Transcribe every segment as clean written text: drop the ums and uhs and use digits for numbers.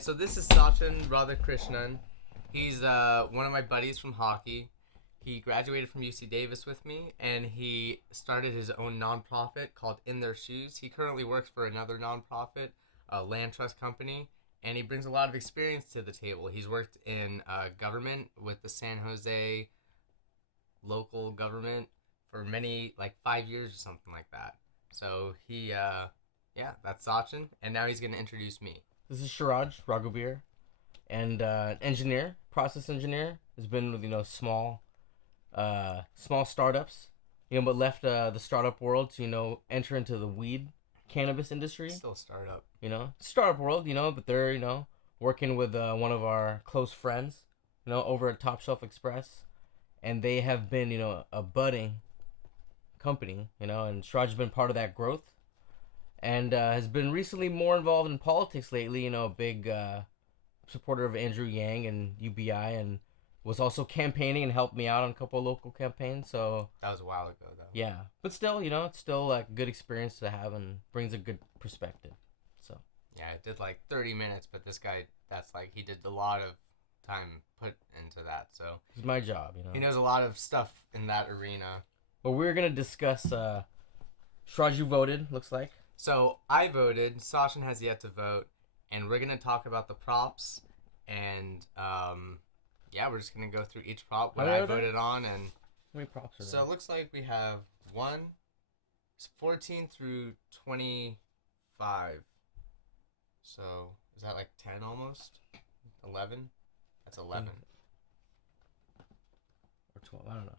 Alright, so this is Sachin Radhakrishnan. He's one of my buddies from hockey. He graduated from UC Davis with me, and he started his own nonprofit called In Their Shoes. He currently works for another nonprofit, a land trust company, and he brings a lot of experience to the table. He's worked in government with the San Jose local government for many, like 5 years or something like that. So he, that's Sachin, and now he's going to introduce me. This is Shiraj Raghubir, and engineer, process engineer. Has been with small startups, but left the startup world to enter into the weed cannabis industry. Still a startup. Startup world. But they're working with one of our close friends, over at Top Shelf Express, and they have been a budding company, and Shiraj has been part of that growth. And has been recently more involved in politics lately. A big supporter of Andrew Yang and UBI, and was also campaigning and helped me out on a couple of local campaigns. So that was a while ago, though. Yeah, but still, it's still like a good experience to have and brings a good perspective. So yeah, it did like 30 minutes, but this guy, that's like he did a lot of time put into that. So it's my job, He knows a lot of stuff in that arena. But we're gonna discuss. Shraj, you voted. Looks like. So I voted. Sachin has yet to vote, and we're gonna talk about the props, and we're just gonna go through each prop what I voted on, and how many props are there? So it looks like we have 14 through 25. So is that like 10 almost? 11? That's 11. Or 12? I don't know.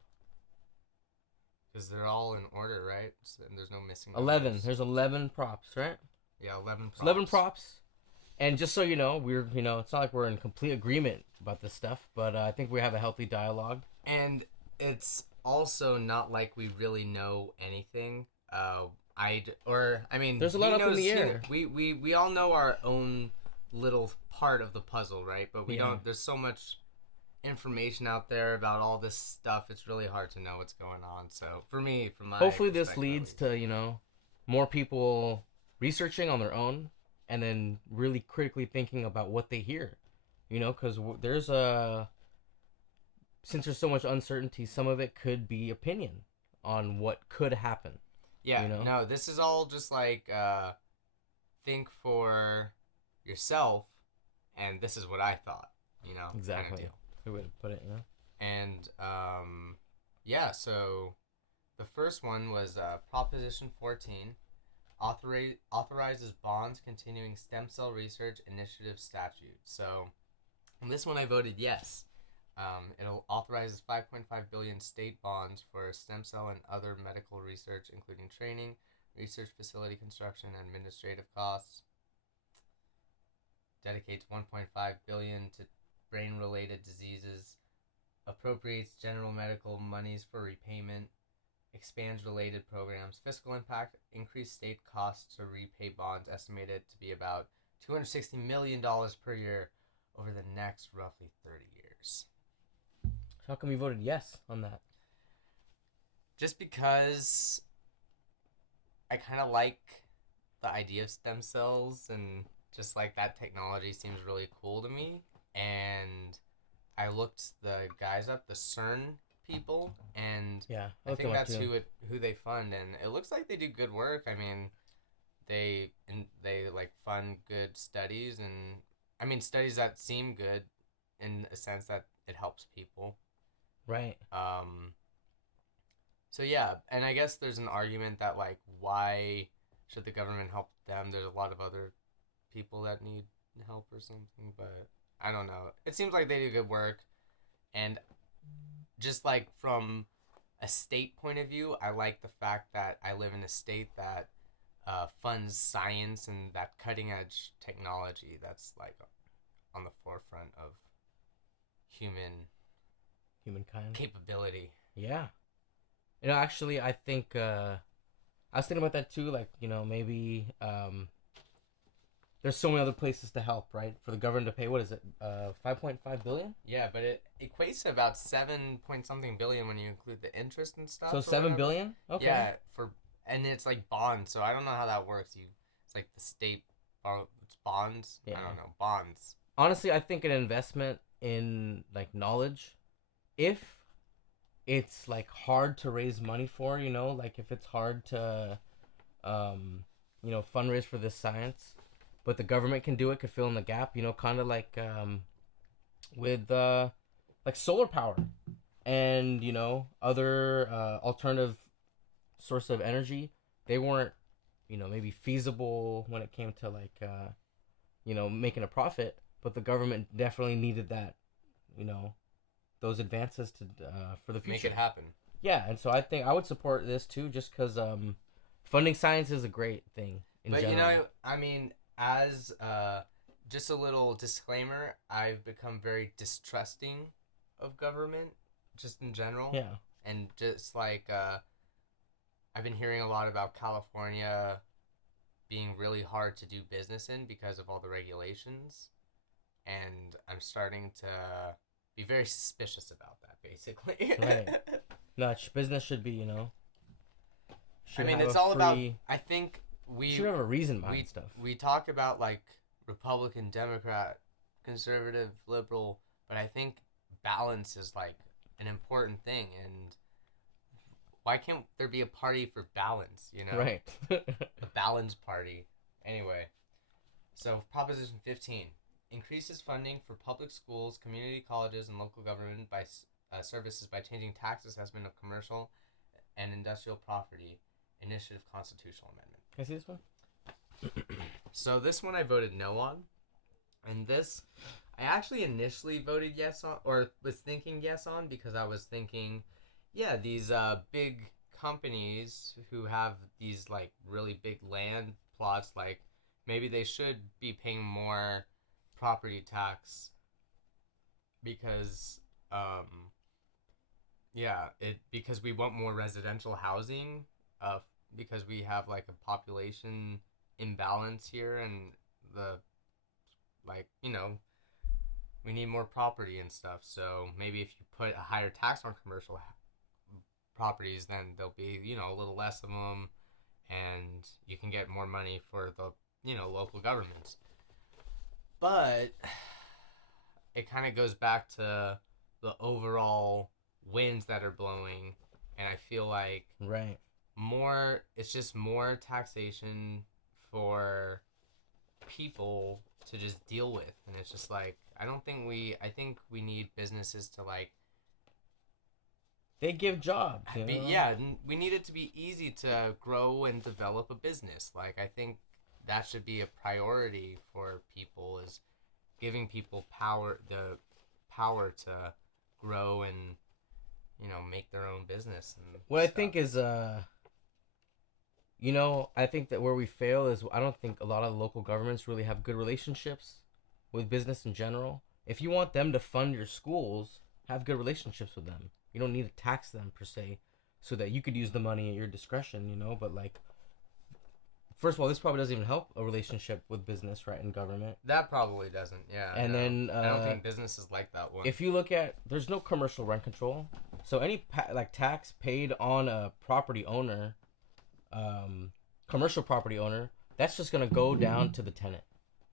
Because they're all in order, right? So there's no missing 11. numbers. There's 11 props, right? Yeah, 11 props. 11 props. And just so you know, we're it's not like we're in complete agreement about this stuff, but I think we have a healthy dialogue. And it's also not like we really know anything. There's a lot up in the air. We all know our own little part of the puzzle, right? But we don't. There's so much information out there about all this stuff. It's really hard to know what's going on. So for me, from my hopefully this leads to more people researching on their own and then really critically thinking about what they hear. Because there's since there's so much uncertainty, some of it could be opinion on what could happen. Yeah, no, this is all just like think for yourself, and this is what I thought, Exactly. Kind of deal. Good way to put it, And so the first one was Proposition 14, authorizes bonds continuing stem cell research initiative statute. So on this one I voted yes. It authorizes 5.5 billion state bonds for stem cell and other medical research, including training, research facility construction, and administrative costs. Dedicates 1.5 billion to brain-related diseases, appropriates general medical monies for repayment, expands related programs. Fiscal impact: increased state costs to repay bonds estimated to be about $260 million per year over the next roughly 30 years. How come you voted yes on that? Just because I kind of like the idea of stem cells, and just like that technology seems really cool to me. And I looked the guys up, the CERN people, and I think that's who they fund, and it looks like they do good work. I mean, they like fund good studies, and I mean studies that seem good in a sense that it helps people. Right. So yeah, and I guess there's an argument that like, why should the government help them? There's a lot of other people that need help or something, but I don't know. It seems like they do good work, and just like from a state point of view, I like the fact that I live in a state that funds science and that cutting edge technology that's like on the forefront of humankind capability. Yeah. Actually, I think I was thinking about that too. Like, maybe there's so many other places to help, right? For the government to pay, what is it, 5.5 billion? Yeah, but it equates to about 7-point-something billion when you include the interest and stuff. So 7 billion? Okay. Yeah, and it's like bonds, so I don't know how that works. It's like the state It's bonds. Yeah. I don't know, bonds. Honestly, I think an investment in like knowledge, if it's like hard to raise money for, like if it's hard to um fundraise for this science, but the government can do it, could fill in the gap, kind of like with like solar power and other alternative source of energy. They weren't maybe feasible when it came to like making a profit, but the government definitely needed that, you know those advances to for the future. Make it happen. Yeah, and so I think I would support this too, just because funding science is a great thing in But general. I mean, as just a little disclaimer, I've become very distrusting of government, just in general. Yeah. And just like I've been hearing a lot about California being really hard to do business in because of all the regulations, and I'm starting to be very suspicious about that, basically. Right. No, business should be, I should mean, have it's a all about. free. I think we Should have a reason behind we stuff. we talk about like Republican, Democrat, conservative, liberal, but I think balance is like an important thing. And why can't there be a party for balance? Right. A balance party. Anyway, so Proposition 15 increases funding for public schools, community colleges, and local government by services by changing tax assessment of commercial and industrial property. Initiative constitutional amendment. Can I see this one? So this one I voted no on, and this I actually initially voted yes on, or was thinking yes on, because I was thinking, yeah, these big companies who have these like really big land plots, like maybe they should be paying more property tax because because we want more residential housing, because we have like a population imbalance here, and the like we need more property and stuff. So maybe if you put a higher tax on commercial properties, then there'll be a little less of them, and you can get more money for the local governments. But it kind of goes back to the overall winds that are blowing, and I feel like Right. it's just more taxation for people to just deal with. And it's just like, I think we need businesses to like They give jobs. we need it to be easy to grow and develop a business. Like, I think that should be a priority for people, is giving people the power to grow and make their own business and What I stuff. think is I think that where we fail is, I don't think a lot of local governments really have good relationships with business in general. If you want them to fund your schools, have good relationships with them. You don't need to tax them per se, so that you could use the money at your discretion, but like, first of all, this probably doesn't even help a relationship with business, right, in government. That probably doesn't, yeah. And no. then I don't think businesses like that one. If you look at, there's no commercial rent control, so any like tax paid on a property owner, commercial property owner, that's just gonna go down to the tenant,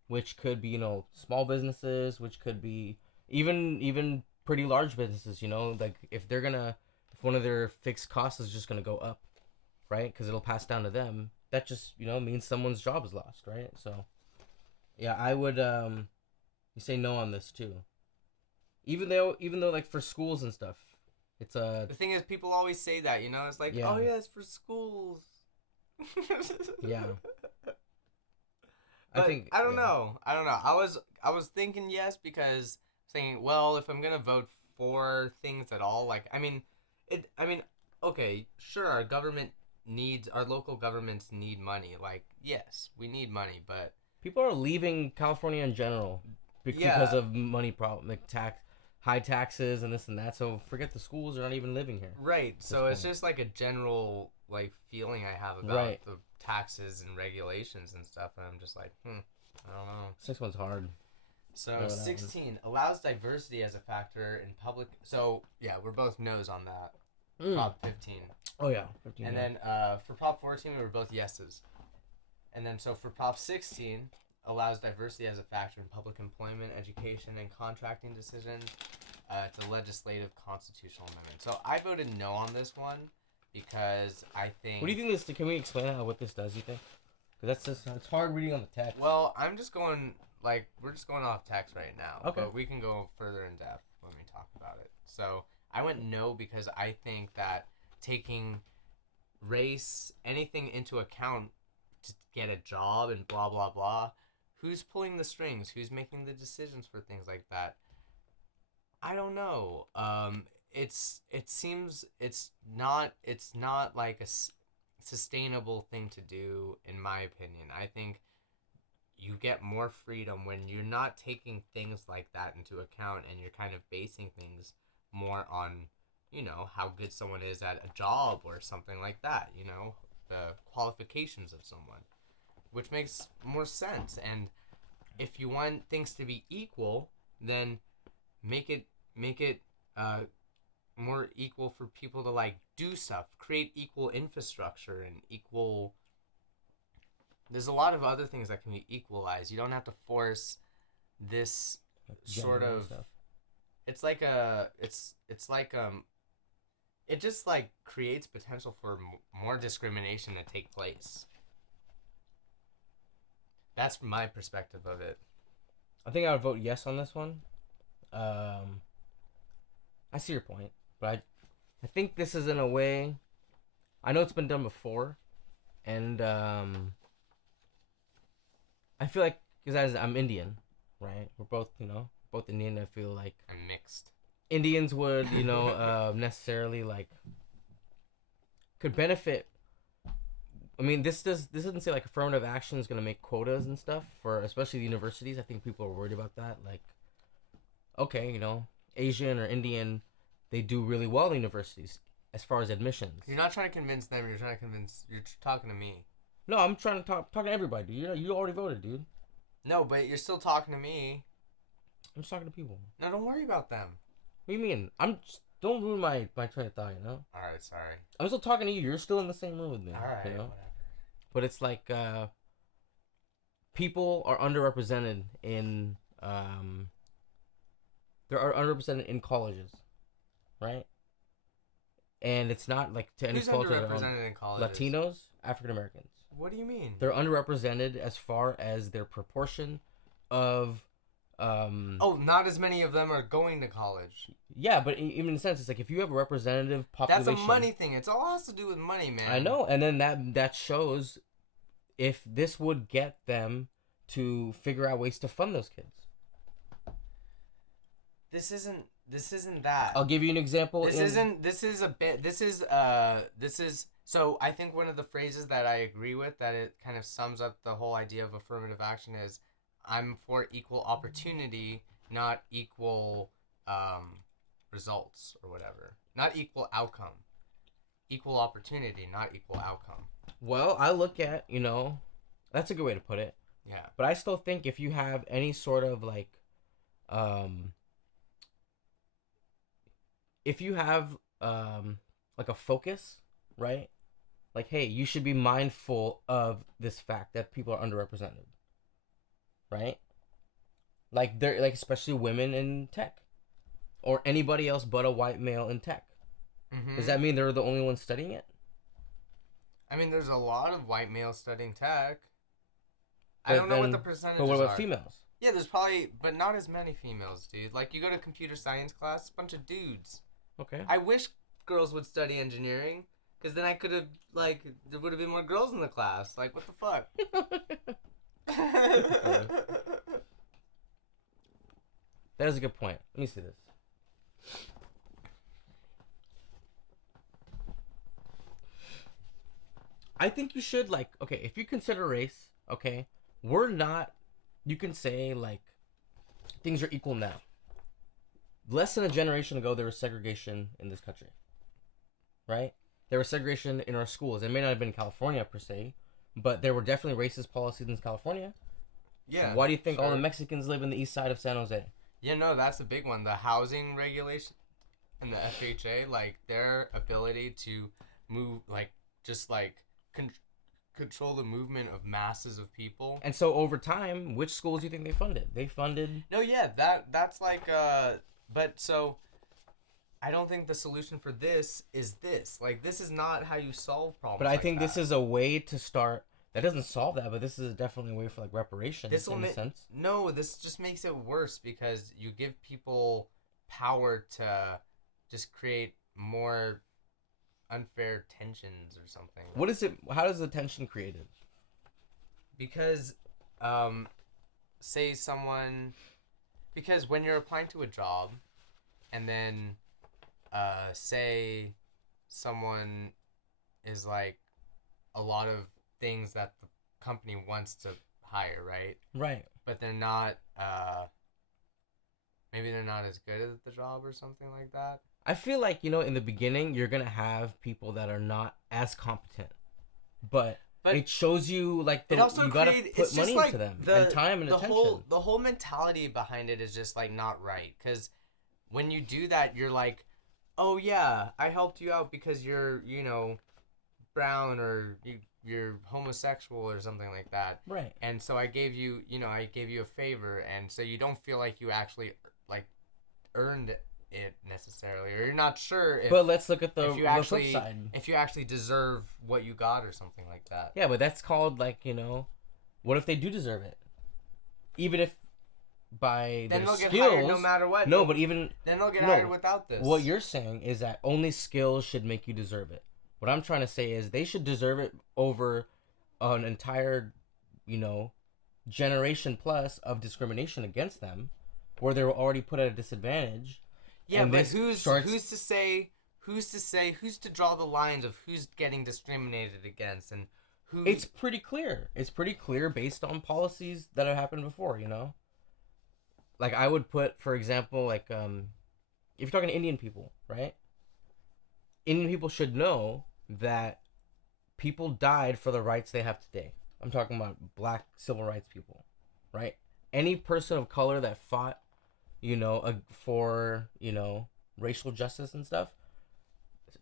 which could be small businesses, which could be even pretty large businesses. Like if one of their fixed costs is just gonna go up, right? Because it'll pass down to them. That just means someone's job is lost, right? So yeah, I would you say no on this too. Even though like for schools and stuff, it's the thing is, people always say that, it's like, Yeah. oh yeah, it's for schools. Yeah. But I don't know. I was thinking yes, because saying, well, if I'm gonna vote for things at all, like, okay, sure, our local governments need money. Like, yes, we need money, but People are leaving California in general because Yeah. of money problem, like high taxes and this and that. So forget the schools; are not even living here. right. So it's point. just like a general like feeling I have about Right. the taxes and regulations and stuff, and I'm just like, I don't know. 6 months hard. So Know that one. 16 allows diversity as a factor in public. So yeah, we're both no's on that. Mm. Prop 15. Oh yeah, 15. And yeah. then for Prop 14, we were both yeses. And then so for Prop 16, allows diversity as a factor in public employment, education, and contracting decisions. It's a legislative constitutional amendment. So I voted no on this one because I think... What do you think this... Can we explain what this does, you think? Because that's just... It's hard reading on the text. Well, I'm just going... Like, we're just going off text right now. Okay. But we can go further in depth when we talk about it. So I went no because I think that taking race, anything into account to get a job and blah, blah, blah, who's pulling the strings? Who's making the decisions for things like that? I don't know. It seems it's not like a sustainable thing to do, in my opinion. I think you get more freedom when you're not taking things like that into account and you're kind of basing things more on, you know, how good someone is at a job or something like that, you know, the qualifications of someone, which makes more sense. And if you want things to be equal, then make it more equal for people to like do stuff, create equal infrastructure and equal. There's a lot of other things that can be equalized. You don't have to force this sort of stuff. It's like it just like creates potential for more discrimination to take place. That's my perspective of it. I think I would vote yes on this one. I see your point, but I think this is in a way. I know it's been done before, and I feel like because I'm Indian, right? We're both both Indian. I feel like I'm mixed. Indians would necessarily like could benefit. I mean, this doesn't say like affirmative action is gonna make quotas and stuff for especially the universities. I think people are worried about that. Like, okay, Asian or Indian, they do really well in universities as far as admissions. You're not trying to convince them. You're talking to me. No, I'm trying to talk to everybody. You already voted, dude. No, but you're still talking to me. I'm just talking to people. No, don't worry about them. What do you mean? Don't ruin my train of thought, All right, sorry. I'm still talking to you. You're still in the same room with me. All right, whatever. But it's like people are underrepresented in they're underrepresented in colleges, right? And it's not like to any fault of their own. Who's underrepresented in colleges? Latinos, African Americans. What do you mean? They're underrepresented as far as their proportion of not as many of them are going to college. Yeah, but even in a sense, it's like if you have a representative population. That's a money thing. It's all has to do with money, man. I know, and then that shows if this would get them to figure out ways to fund those kids. This isn't that. I'll give you an example. So I think one of the phrases that I agree with, that it kind of sums up the whole idea of affirmative action, is I'm for equal opportunity, not equal results or whatever. Not equal outcome. Equal opportunity, not equal outcome. Well, I look at, that's a good way to put it. Yeah. But I still think if you have any sort of like, if you have like a focus, right? Like, hey, you should be mindful of this fact that people are underrepresented, right? Like they're like especially women in tech, or anybody else but a white male in tech. Mm-hmm. Does that mean they're the only ones studying it? I mean, there's a lot of white males studying tech. I don't know what the percentages are. But what about females? Yeah, there's probably, but not as many females, dude. Like, you go to computer science class, bunch of dudes. Okay. I wish girls would study engineering, because then I could have, like, there would have been more girls in the class. Like, what the fuck? That is a good point. Let me see this. I think you should, like, okay, if you consider race, okay, you can say, like, things are equal now. Less than a generation ago, there was segregation in this country, right? There was segregation in our schools. It may not have been in California, per se, but there were definitely racist policies in California. Yeah. Why do you think all the Mexicans live in the east side of San Jose? Yeah, no, that's a big one. The housing regulation and the FHA, like, their ability to move, like, just, like, control the movement of masses of people. And so over time, which schools do you think they funded? They funded. No, yeah, that's like but so I don't think the solution for this is this. Like, this is not how you solve problems. But I like think that. this is a way to start. That doesn't solve that, but this is definitely a way for like reparations This will in a sense. No, this just makes it worse because you give people power to just create more unfair tensions or something. What is it? How does the tension created? Because, say someone, because when you're applying to a job, and then, say someone is like a lot of things that the company wants to hire, right? Right. But they're not, maybe they're not as good at the job or something like that. I feel like, in the beginning, you're going to have people that are not as competent. But it shows you, like, you got to put money into them and time and attention. The whole mentality behind it is just, like, not right. Because when you do that, you're like, oh, yeah, I helped you out because you're, brown or you're homosexual or something like that. Right. And so I gave you, a favor. And so you don't feel like you actually, like, earned it necessarily, or you're not sure if, but let's look at the flip side. If you actually deserve what you got or something like that. Yeah, but that's called, like, what if they do deserve it? Even if by then their they'll skills, get hired no matter what. No, but even then they'll get hired without this. What you're saying is that only skills should make you deserve it. What I'm trying to say is they should deserve it over an entire, generation plus of discrimination against them, where they were already put at a disadvantage. Yeah, but who's to draw the lines of who's getting discriminated against and who? It's pretty clear. It's pretty clear based on policies that have happened before, Like, I would put, for example, like, if you're talking to Indian people, right? Indian people should know that people died for the rights they have today. I'm talking about black civil rights people, right? Any person of color that fought, for, racial justice and stuff,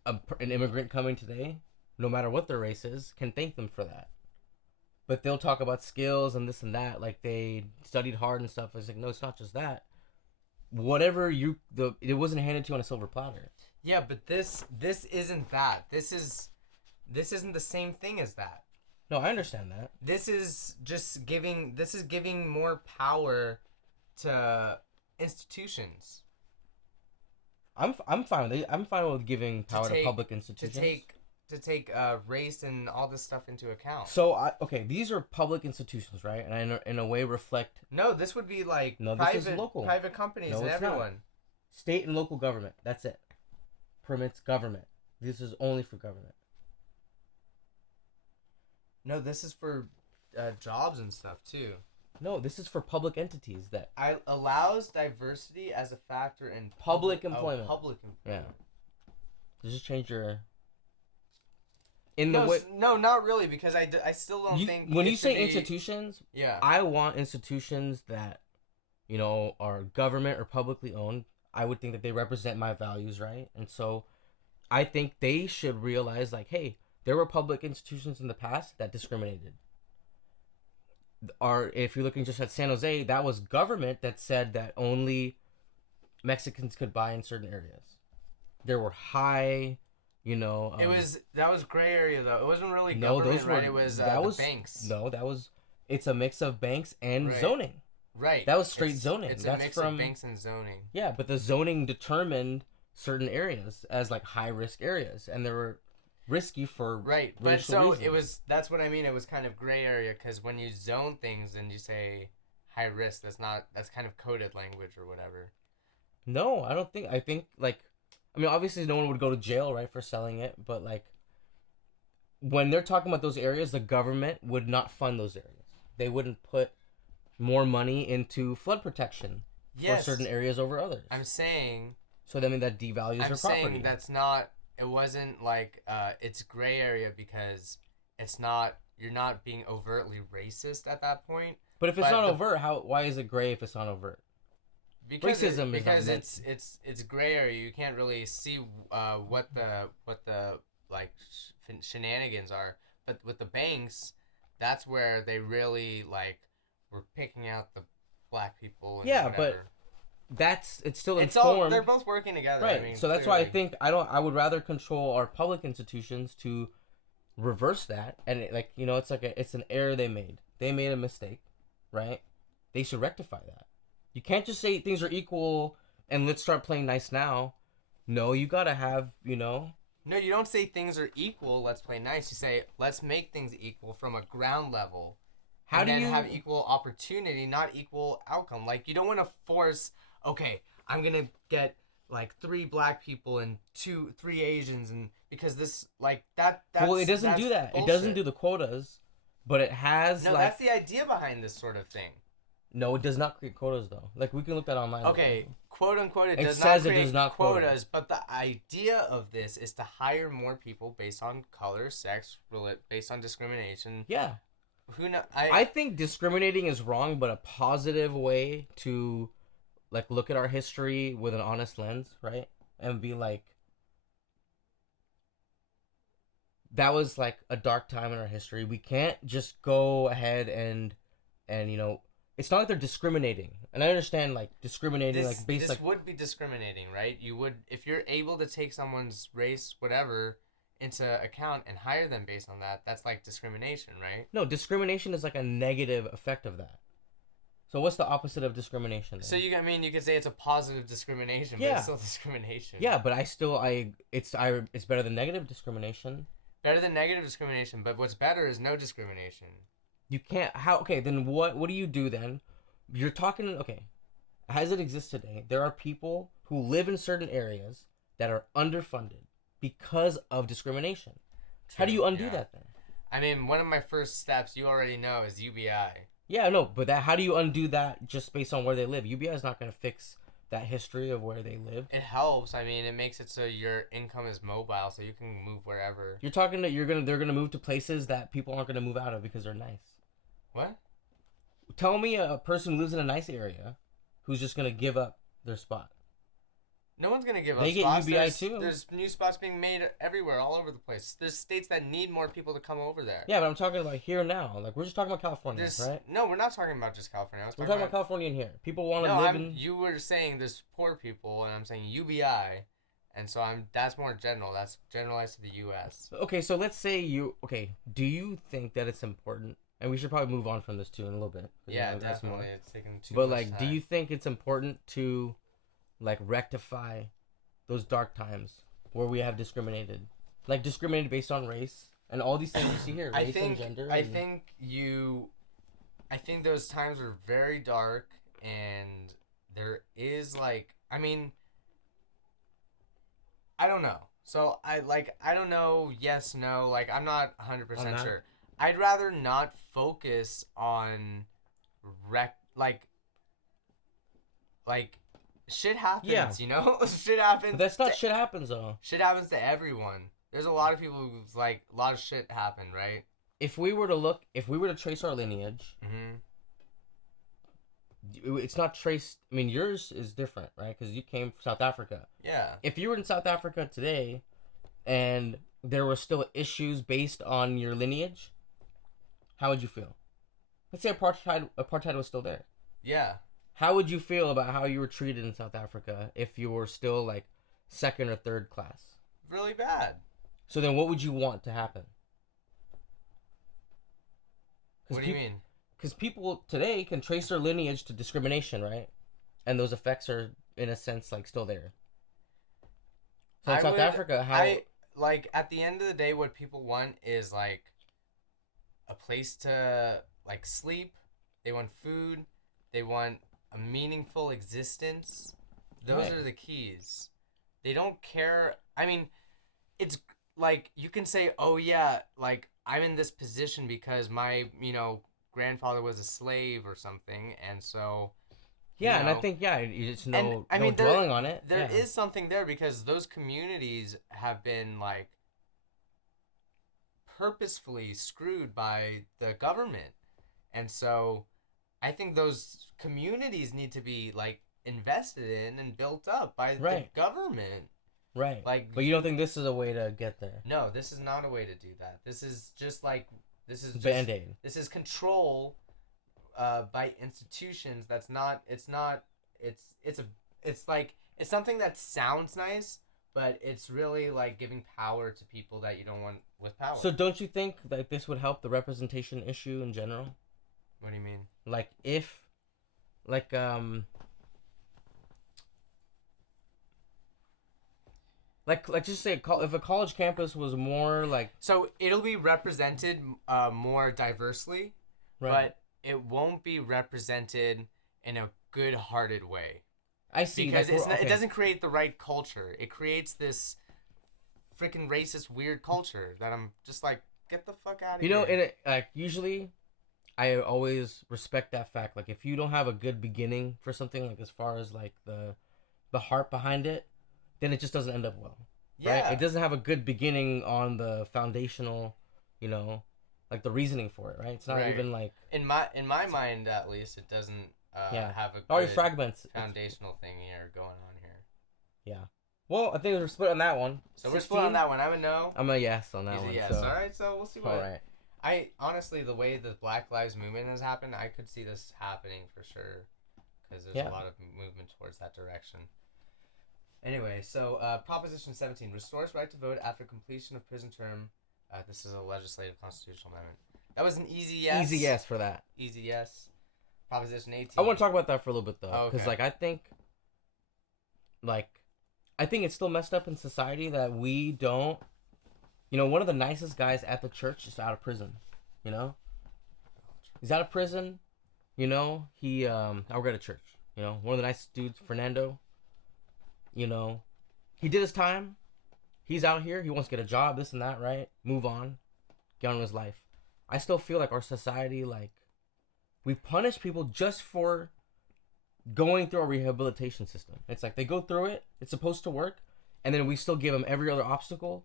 an immigrant coming today, no matter what their race is, can thank them for that. But they'll talk about skills and this and that, like they studied hard and stuff. It's like, no, it's not just that. Whatever it wasn't handed to you on a silver platter. Yeah, but this isn't that. This isn't the same thing as that. No, I understand that. This is giving more power to institutions. I'm fine with it. I'm fine with giving power to public institutions. To take race and all this stuff into account. So these are public institutions, right? And in a way reflect. No, this would be like this is local. Private companies and everyone. Not. State and local government. That's it. Permits government. This is only for government. No, this is for jobs and stuff too. No, this is for public entities that allows diversity as a factor in public employment. Public employment. Yeah. Just change your. No, not really, because I still don't think. When you say institutions, yeah, I want institutions that, are government or publicly owned. I would think that they represent my values, right? And so, I think they should realize, like, hey, there were public institutions in the past that discriminated. Or if you're looking just at San Jose, that was government that said that only Mexicans could buy in certain areas. There were high. That was gray area though. It wasn't really government, right? It was the banks. No, it's a mix of banks and zoning. Right. That was straight zoning. It's a mix of banks and zoning. Yeah, but the zoning determined certain areas as like high risk areas, and they were risky for right. But so reasons. That's what I mean. It was kind of gray area because when you zone things and you say high risk, that's kind of coded language or whatever. No, I don't think. I think like. I mean, obviously, no one would go to jail, right, for selling it. But, like, when they're talking about those areas, the government would not fund those areas. They wouldn't put more money into flood protection for certain areas over others. I'm saying... So, I mean, that devalues your property. I'm saying that's not... It wasn't, like, it's gray area because it's not... You're not being overtly racist at that point. But if it's not overt, why is it gray if it's not overt? Because it's gray area. You can't really see what the like shenanigans are. but with the banks, that's where they really like were picking out the black people and Yeah, whatever. but it's still It's informed. all they're both working together. Right. I mean, So that's why I clearly. think I would rather control our public institutions to reverse that, and like it's like it's an error they made. They made a mistake, right? They should rectify that. You can't just say things are equal and let's start playing nice now. No, you gotta have No, you don't say things are equal. Let's play nice. You say let's make things equal from a ground level. How and do then you have equal opportunity, not equal outcome. Like you don't want to force. Okay, I'm gonna get like 3 black people and 3 Asians, and because this like that. That's, well, it doesn't that's do that. bullshit. It doesn't do the quotas, but it has No, like that's the idea behind this sort of thing. no, it does not create quotas though. Like we can look that online. Okay, quote unquote, it does says not it create does not quotas, but the idea of this is to hire more people based on color, sex, based on discrimination. Yeah. Who know? I think discriminating is wrong, but a positive way to like look at our history with an honest lens, right? And be like that was like a dark time in our history. We can't just go ahead and it's not like they're discriminating. And I understand like discriminating this, like based this like would be discriminating, right? You would, if you're able to take someone's race, whatever, into account and hire them based on that. That's like discrimination, right? no, discrimination is like a negative effect of that. So what's the opposite of discrimination then? So you could say it's a positive discrimination, but Yeah. it's still discrimination. Yeah, but it's better than negative discrimination. Better than negative discrimination, but what's better is no discrimination. You can't okay, then what do you do then? You're talking okay. As it exists today, there are people who live in certain areas that are underfunded because of discrimination. How do you undo that then? I mean, one of my first steps, you already know, is UBI. Yeah, no, but how do you undo that just based on where they live? UBI is not going to fix that history of where they live. It helps. I mean, it makes it so your income is mobile, so you can move wherever. You're talking that they're gonna move to places that people aren't gonna move out of because they're nice. What? Tell me a person who lives in a nice area who's just gonna give up their spot. No one's gonna give up They get spots. UBI too. There's new spots being made everywhere, all over the place. There's states that need more people to come over there. Yeah, but I'm talking about here now. Like we're just talking about California, right? No, we're not talking about just California. We're talking about California in here. People want to no, live in. You were saying there's poor people, and I'm saying UBI, and so that's more general. That's generalized to the U.S. Okay, so let's say do you think that it's important? And we should probably move on from this too in a little bit. Yeah, definitely. It's taking too but much like, time. do you think it's important to like rectify those dark times where we have discriminated based on race and all these things you see here, race and gender? I think those times are very dark, and there is like, I mean, I don't know. So I don't know. Yes, no. Like I'm not 100% sure. I'd rather not focus on like shit happens, yeah. Shit happens. But that's not shit happens though. Shit happens to everyone. There's a lot of people who's like a lot of shit happened, right? If we were to trace our lineage, it's not traced. I mean, yours is different, right? Because you came from South Africa. Yeah. If you were in South Africa today, and there were still issues based on your lineage, how would you feel? Let's say apartheid was still there. Yeah. How would you feel about how you were treated in South Africa if you were still like second or third class? Really bad. So then what would you want to happen? What do you mean? Because people today can trace their lineage to discrimination, right? And those effects are, in a sense, like still there. So in South Africa, at the end of the day, what people want is like a place to like sleep. They want food. They want a meaningful existence. Those are the keys. They don't care. I mean, it's like you can say, oh yeah, like I'm in this position because my, grandfather was a slave or something, and so yeah, and I think it's no dwelling on it. There is something there because those communities have been like purposefully screwed by the government, and so I think those communities need to be like invested in and built up by the government. Right. Like, but you don't think this is a way to get there? no, this is not a way to do that. This is just like this is just Band-Aid. This is control by institutions. That's not. It's not. It's a. It's like it's something that sounds nice, but it's really like giving power to people that you don't want with power. So don't you think that this would help the representation issue in general? What do you mean? Like if, like like just say if a college campus was more like, So it'll be represented more diversely, right. but it won't be represented in a good-hearted way. I see, Because like, it doesn't create the right culture. It creates this freaking racist, weird culture that I'm just like, get the fuck out of here. You know, in it, like usually, I always respect that fact. Like if you don't have a good beginning for something, like as far as like the heart behind it, then it just doesn't end up well. Yeah. Right? It doesn't have a good beginning on the foundational, you know, like the reasoning for it, right? It's not Right. even like in my mind, at least, it doesn't have a all your good fragments. foundational thing here going on here. Yeah. Well, I think we're split on that one. So we're split on that one. I'm a no. I'm a yes on that He's one. a yes. So. All right. So we'll see what. All right. I honestly, the way the Black Lives Movement has happened, I could see this happening for sure, because there's a lot of movement towards that direction. Anyway, so Proposition 17 restores right to vote after completion of prison term. This is a legislative constitutional amendment. That was an easy yes. Easy yes for that. Easy yes. Proposition 18. I want to talk about that for a little bit though, because okay. I think it's still messed up in society that we don't. You know, one of the nicest guys at the church is out of prison. You know, he's out of prison. You know, he I work at a church. You know, one of the nicest dudes, Fernando. You know, he did his time. He's out here. He wants to get a job, this and that, right? Move on, get on with his life. I still feel like our society, like, we punish people just for going through a rehabilitation system. It's like they go through it. It's supposed to work, and then we still give them every other obstacle.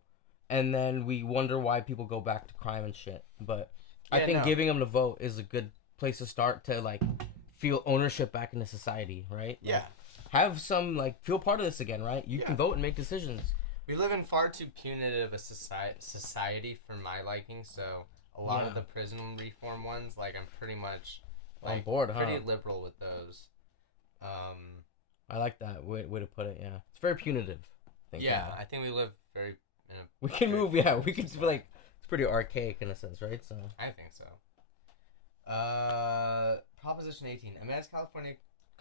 And then we wonder why people go back to crime and shit. But I think giving them the vote is a good place to start to, like, feel ownership back into society, right? Yeah. Like, have some, like, feel part of this again, right? You can vote and make decisions. We live in far too punitive a society for my liking, so a lot of the prison reform ones, like, I'm pretty much, like, on board, pretty liberal with those. I like that way to put it, yeah. It's very punitive. I think we live very... We can move, we can be like, it's pretty archaic in a sense, right? So I think so. Proposition 18 amends California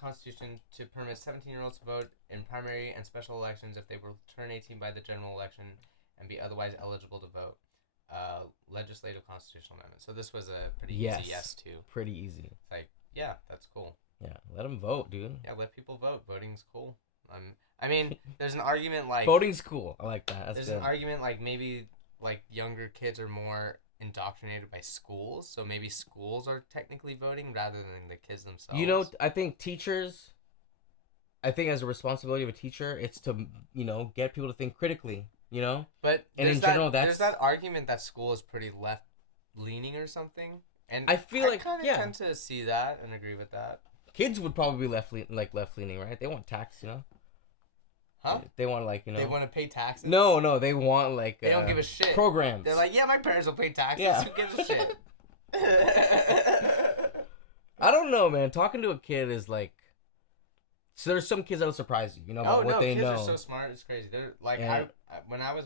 Constitution to permit 17-year-olds to vote in primary and special elections if they will turn 18 by the general election and be otherwise eligible to vote. Legislative constitutional amendment. So this was a pretty easy yes too. Pretty easy. It's like, yeah, that's cool. Yeah, let them vote, dude. Yeah, let people vote. Voting's cool. I mean, there's an argument like... Voting's cool. I like that. There's an argument like maybe like younger kids are more indoctrinated by schools, so maybe schools are technically voting rather than the kids themselves. You know, I think as a responsibility of a teacher, it's to, you know, get people to think critically, you know? But and in general, there's that argument that school is pretty left-leaning or something. And I feel I kind of tend to see that and agree with that. Kids would probably be left-leaning, right? They want tax, you know? Huh? They want, like, you know... They want to pay taxes? No, they want, like... They don't give a shit. Programs. They're like, yeah, my parents will pay taxes. Yeah. Who gives a shit? I don't know, man. Talking to a kid is, like... So there's some kids that'll surprise you, you know, about what they know. Kids are so smart. It's crazy. They're, like, when I was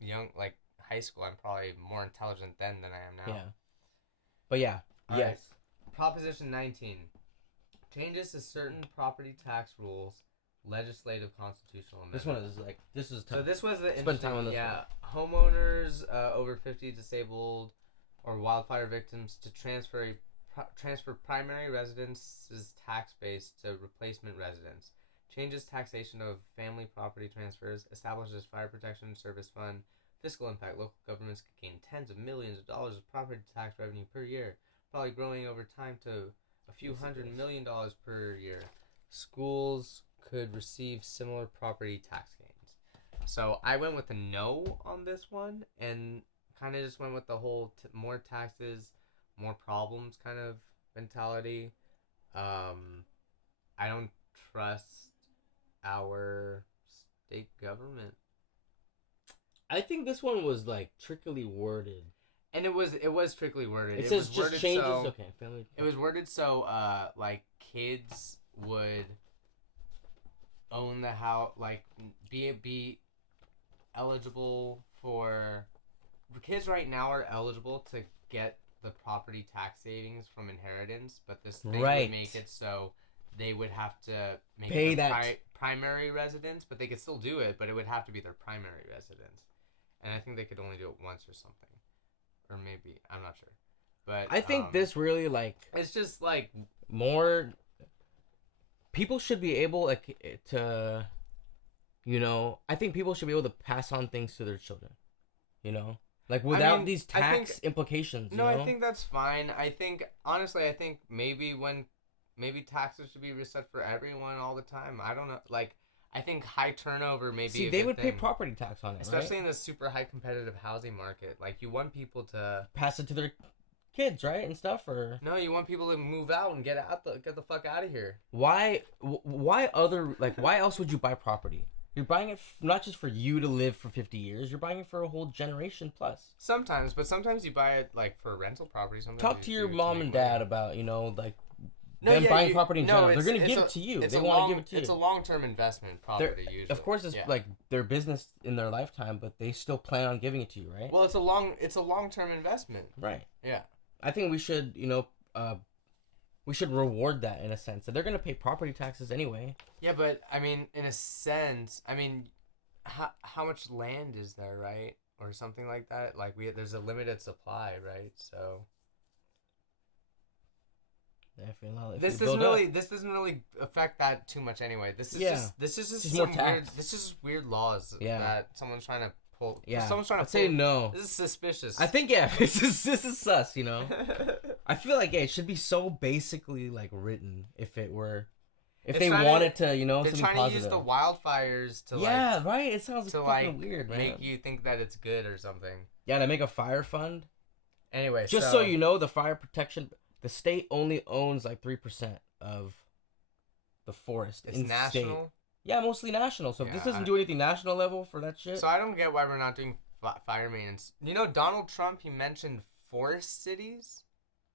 young, like, high school, I'm probably more intelligent then than I am now. Yeah. But, yeah. All yes. Right. Proposition 19. Changes to certain property tax rules. Legislative constitutional amendment. This is tough. So this was the spend time on this one. Homeowners over 50 disabled or wildfire victims to transfer primary residence's tax base to replacement residence. Changes taxation of family property transfers. Establishes fire protection service fund. Fiscal impact. Local governments could gain tens of millions of dollars of property tax revenue per year, probably growing over time to a few $100 million per year. Schools could receive similar property tax gains. So I went with a no on this one and kind of just went with the whole more taxes, more problems kind of mentality. I don't trust our state government. I think this one was like trickily worded. And it was trickily worded. It says was just worded changes. so, Okay, family. It was worded so like kids would own the house, like be eligible for. Kids right now are eligible to get the property tax savings from inheritance, but this thing would make it so they would have to pay it that primary residence, but they could still do it, but it would have to be their primary residence. And I think they could only do it once or something. Or maybe, I'm not sure. But I think this really, like... It's just, like... More... People should be able, like, to... You know... I think people should be able to pass on things to their children. You know? Like, without these tax implications, you know? I think that's fine. I think, honestly, maybe taxes should be reset for everyone all the time. I don't know. Like... I think high turnover maybe. See, they would pay property tax on it, especially in the super high competitive housing market. Like, you want people to pass it to their kids, right, and stuff, or no, you want people to move out and get the fuck out of here. Why else would you buy property? You're buying it not just for you to live for 50 years. You're buying it for a whole generation plus. Sometimes you buy it like for rental property. Sometimes talk to your mom and dad about like. Buying property in general. They're going to give it to you. They want to give it to you. It's a long-term investment property, usually. Of course, it's like their business in their lifetime, but they still plan on giving it to you, right? Well, it's a long-term investment. Right. Yeah. I think we should, we should reward that in a sense. They're going to pay property taxes anyway. Yeah, but, I mean, in a sense, how much land is there, right? Or something like that? Like, there's a limited supply, right? So... This doesn't really affect that too much anyway. This is just weird laws that someone's trying to pull. Yeah, someone's trying to say no. This is suspicious. I think this is sus. You know, I feel like it should be so basically like written if they wanted to, they're something trying positive. to use the wildfires to right. It sounds fucking weird, man. Make you think that it's good or something. Yeah, to make a fire fund. Anyway, just so you know, the fire protection. The state only owns like 3% of the forest. It's national? State. Yeah, mostly national. So if this doesn't do anything national level for that shit. So I don't get why we're not doing fire maintenance. You know, Donald Trump, he mentioned forest cities.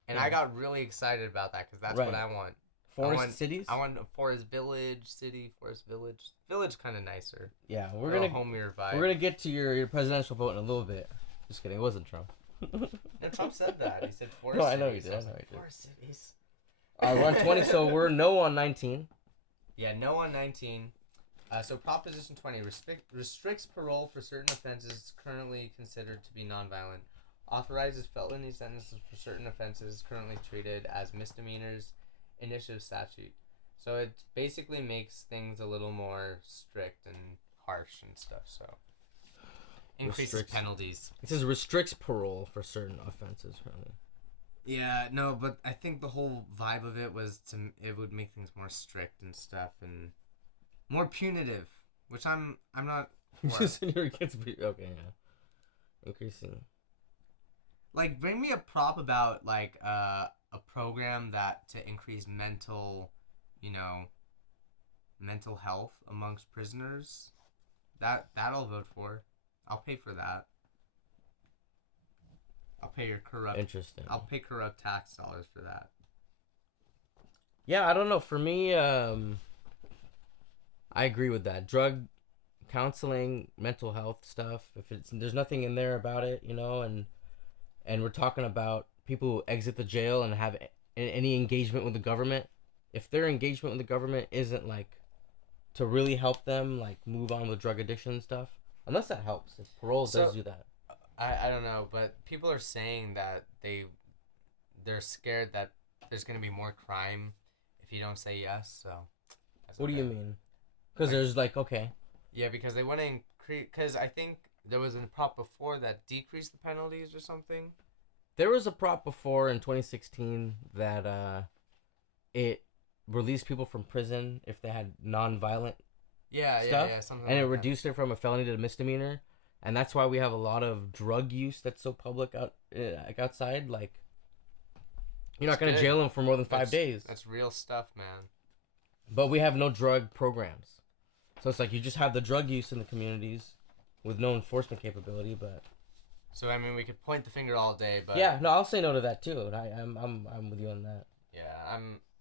And I got really excited about that because that's what I want. Cities? I want a forest village, city, forest village. Village kind of nicer. Yeah, we're going to homier vibe. We're going to get to your presidential vote in a little bit. Just kidding. It wasn't Trump. No, Trump said that. He said forest cities. No, I know he did. Forest cities. We're on 20, so we're no on 19. Yeah, no on 19. So Proposition 20 restricts parole for certain offenses currently considered to be nonviolent. Authorizes felony sentences for certain offenses currently treated as misdemeanors. Initiative statute. So it basically makes things a little more strict and harsh and stuff. So increases penalties. It says restricts parole for certain offenses. Really. Yeah, no, but I think the whole vibe of it was it would make things more strict and stuff and more punitive, which I'm not. Okay, yeah. Increasing. Like, bring me a prop about like a program that to increase mental health amongst prisoners. That I'll vote for. I'll pay for that. I'll pay your corrupt. Interesting. I'll pay corrupt tax dollars for that. Yeah, I don't know. For me, I agree with that. Drug counseling, mental health stuff. If there's nothing in there about it, and we're talking about people who exit the jail and have any engagement with the government. If their engagement with the government isn't like to really help them like move on with drug addiction and stuff, unless that helps. If parole does do that. I don't know, but people are saying that they're scared that there's going to be more crime if you don't say yes, so... What do you mean? Because there's okay... Yeah, because they want to increase... Because I think there was a prop before that decreased the penalties or something. There was a prop before in 2016 that it released people from prison if they had non-violent stuff. Yeah, something and like it reduced it from a felony to a misdemeanor. And that's why we have a lot of drug use that's so public outside. Like, you're not going to jail them for more than 5 days. That's real stuff, man. But we have no drug programs. So it's like you just have the drug use in the communities with no enforcement capability, but So I mean, we could point the finger all day, but yeah, no, I'll say no to that too. And I'm with you on that. yeah,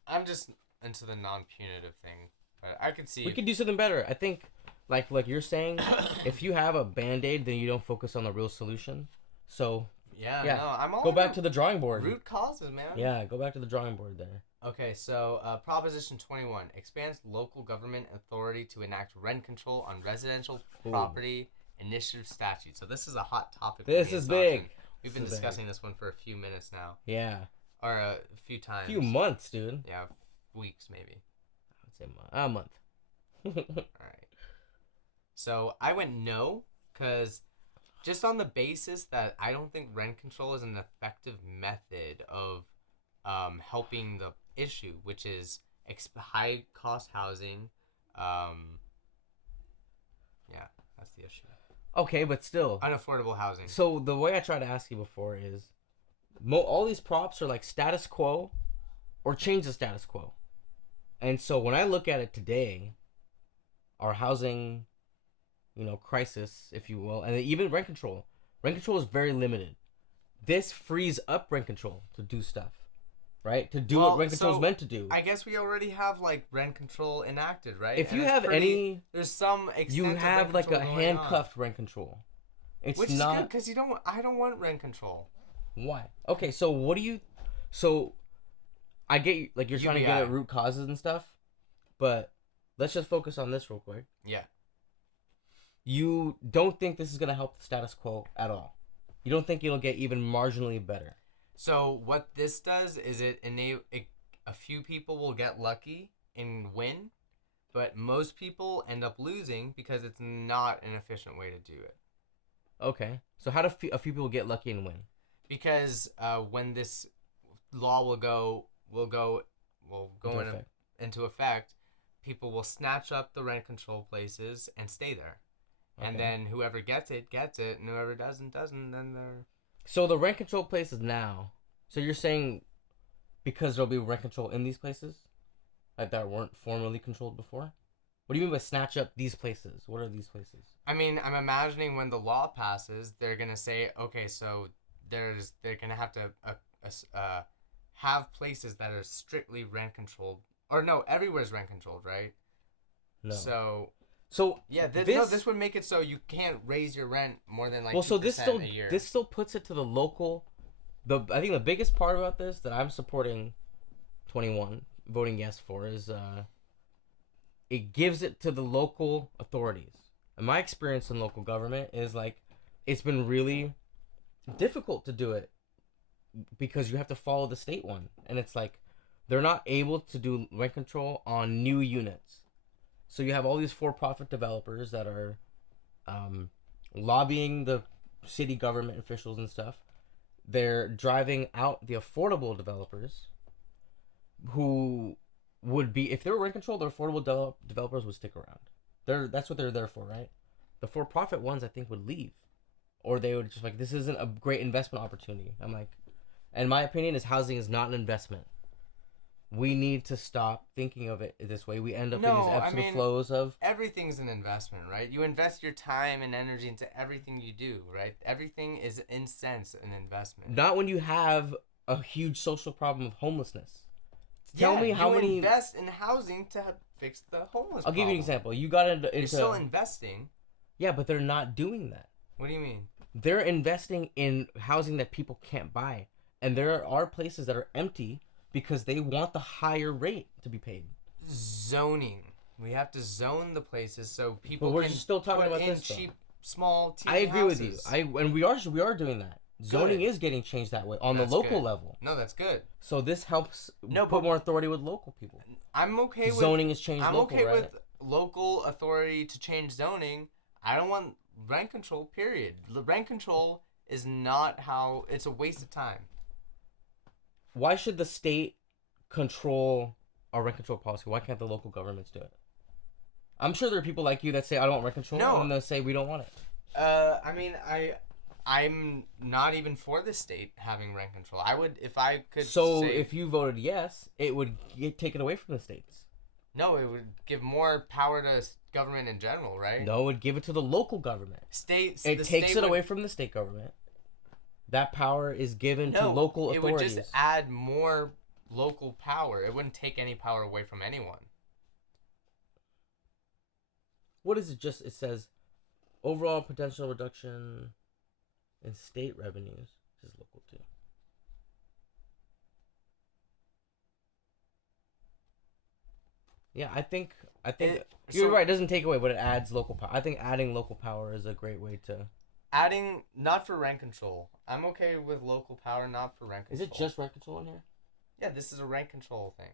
I'm just into the non-punitive thing, but I could see We could do something better. I think, like you're saying, if you have a band-aid, then you don't focus on the real solution. So yeah, yeah, no, I'm all go back to the drawing board. root causes, man. Yeah, go back to the drawing board there. Okay, so Proposition 21 expands local government authority to enact rent control on residential property initiative statute. So this is a hot topic. This is big. We've been discussing this one for a few minutes now. Yeah. Or a few times. A few months, dude. Yeah, weeks maybe. I'd say a month. Alright. So I went no, because just on the basis that I don't think rent control is an effective method of helping the issue, which is high cost housing. Yeah, that's the issue. Okay, but still. Unaffordable housing. So the way I tried to ask you before is, all these props are like status quo or change the status quo. And so when I look at it today, our housing, crisis, if you will, and even rent control is very limited. This frees up rent control to do stuff, right? To do what rent control is meant to do. I guess we already have like rent control enacted, right? If you have there's some extent you have of like a handcuffed rent control. It's which not is good because I don't want rent control. Why? Okay, so what do you? So I get like you're trying to get at root causes and stuff, but let's just focus on this real quick. Yeah. You don't think this is gonna help the status quo at all? You don't think it'll get even marginally better? So what this does is it a few people will get lucky and win, but most people end up losing because it's not an efficient way to do it. Okay, so how do a few people get lucky and win? Because when this law will go into effect, people will snatch up the rent control places and stay there. Okay. And then whoever gets it, and whoever doesn't, then they're... So the rent control places now, so you're saying because there'll be rent control in these places? Like that weren't formerly controlled before? What do you mean by snatch up these places? What are these places? I mean, I'm imagining when the law passes, they're going to say, okay, so they're going to have to have places that are strictly rent controlled. Or no, everywhere's rent controlled, right? No. So yeah, this would make it so you can't raise your rent more than like 2% a year. This still puts it to the local. I think the biggest part about this that I'm supporting 21 voting yes for is it gives it to the local authorities. And my experience in local government is like it's been really difficult to do it because you have to follow the state one, and it's like they're not able to do rent control on new units. So you have all these for-profit developers that are lobbying the city government officials and stuff. They're driving out the affordable developers who would be, if they were rent control, the affordable developers would stick around. That's what they're there for, right? The for-profit ones, I think, would leave. Or they would just like, this isn't a great investment opportunity. I'm like, and my opinion is housing is not an investment. We need to stop thinking of it this way. We end up in these ebbs and flows of... Everything's an investment, right? You invest your time and energy into everything you do, right? Everything is, in sense, an investment. Not when you have a huge social problem of homelessness. Tell me how many... You invest in housing to fix the homeless problem. I'll give you an example. You got into... You're still investing. Yeah, but they're not doing that. What do you mean? They're investing in housing that people can't buy. And there are places that are empty because they want the higher rate to be paid. Zoning. We have to zone the places so people but we're can still talking about this cheap, small I agree houses. With you. And we are doing that. Zoning is getting changed that way on the local level. No, that's good. So this helps put more authority with local people. I'm okay with zoning is changed. I'm okay with local authority to change zoning. I don't want rent control. Period. The rent control is not how. It's a waste of time. Why should the state control our rent control policy? Why can't the local governments do it? I'm sure there are people like you that say I don't want rent control, and they'll say we don't want it. I mean, I'm not even for the state having rent control. I would, if I could. So if you voted yes, it would take it away from the states. No, it would give more power to government in general, right? No, it would give it to the local government. States. It The takes state it would, away from the state government. That power is given to no, local it would authorities. just add more local power. It wouldn't take any power away from anyone. What is it? Just it says overall potential reduction in state revenues. This is local too. Yeah, I think you're right. It doesn't take away, but it adds local power. I think adding local power is a great way to. Adding, not for rent control. I'm okay with local power, not for rent control. Is it just rent control in here? Yeah, this is a rent control thing.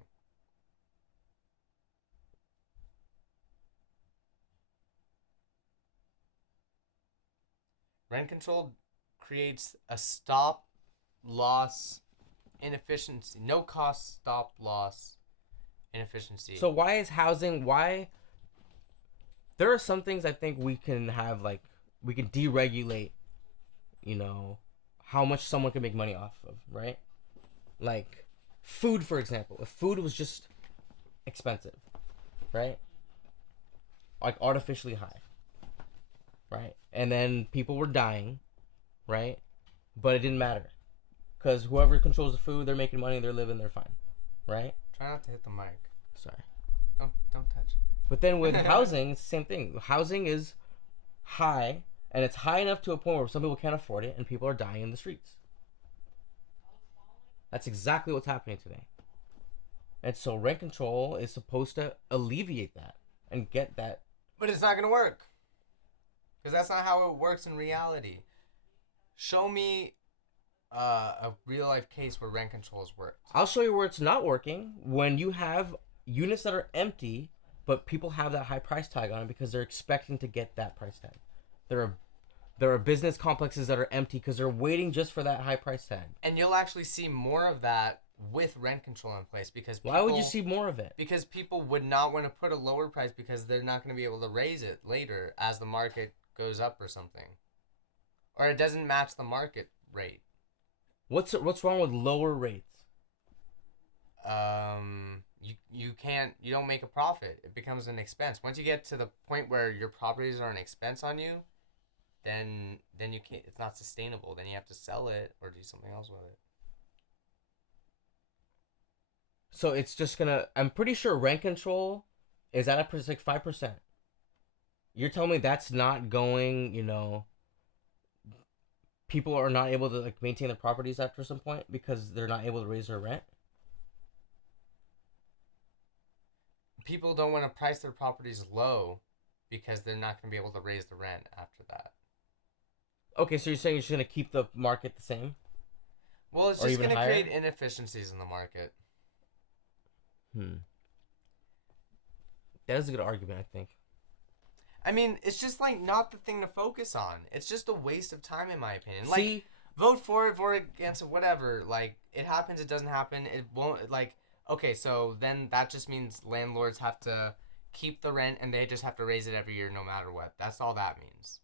Rent control creates a stop loss inefficiency. No cost stop loss inefficiency. So why is housing? Why? There are some things I think we can have, like we can deregulate. You know, how much someone can make money off of, right? Like food, for example. If food was just expensive, right? Like artificially high, right? And then people were dying, right? But it didn't matter because whoever controls the food, they're making money, they're living, they're fine, right? Try not to hit the mic. Sorry. Don't touch it. But then with housing, it's the same thing. Housing is high, and it's high enough to a point where some people can't afford it, and people are dying in the streets. That's exactly what's happening today. And so rent control is supposed to alleviate that and get that. But it's not going to work. Because that's not how it works in reality. Show me a real life case where rent control has worked. I'll show you where it's not working. When you have units that are empty, but people have that high price tag on it because they're expecting to get that price tag. There are business complexes that are empty because they're waiting just for that high price tag. And you'll actually see more of that with rent control in place because people, why would you see more of it? Because people would not want to put a lower price because they're not going to be able to raise it later as the market goes up or something. Or it doesn't match the market rate. What's wrong with lower rates? You don't make a profit. It becomes an expense. Once you get to the point where your properties are an expense on you, then you can't. It's not sustainable. Then you have to sell it or do something else with it. So it's just gonna. I'm pretty sure rent control is at a like 5%. You're telling me that's not going. You know, people are not able to like maintain their properties after some point because they're not able to raise their rent. People don't want to price their properties low because they're not going to be able to raise the rent after that. Okay, so you're saying you're just going to keep the market the same? Well, it's just going to create inefficiencies in the market. That is a good argument, I think. I mean, it's just like not the thing to focus on. It's just a waste of time, in my opinion. See, like, vote for it, vote against it, whatever. Like, it happens, it doesn't happen. It won't, like, okay, so then that just means landlords have to keep the rent and they just have to raise it every year no matter what. That's all that means.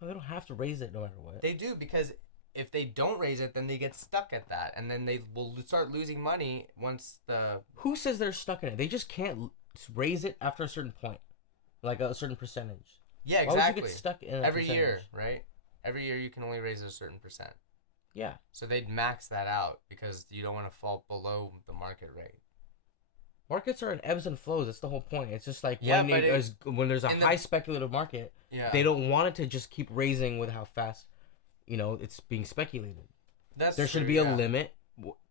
Well, they don't have to raise it no matter what. They do, because if they don't raise it, then they get stuck at that. And then they will start losing money once the... Who says they're stuck in it? They just can't raise it after a certain point. Like a certain percentage. Yeah, exactly. Why would you get stuck in it every year, right? Every year you can only raise a certain percent. Yeah. So they'd max that out because you don't want to fall below the market rate. Markets are in ebbs and flows. That's the whole point. It's just like when there's a high speculative market, they don't want it to just keep raising with how fast, it's being speculated. There should be a limit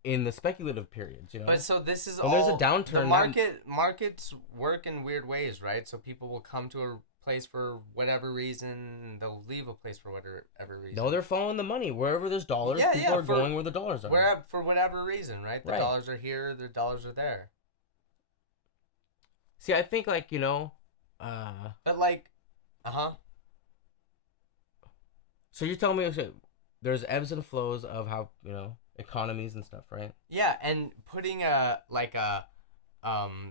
in the speculative periods, But so this is when there's a downturn. The markets work in weird ways, right? So people will come to a place for whatever reason, they'll leave a place for whatever reason. No, they're following the money. Wherever there's dollars, people are going where the dollars are. For whatever reason, right? The dollars are here, the dollars are there. See, I think but So you're telling me there's ebbs and flows of how, economies and stuff, right? Yeah, and putting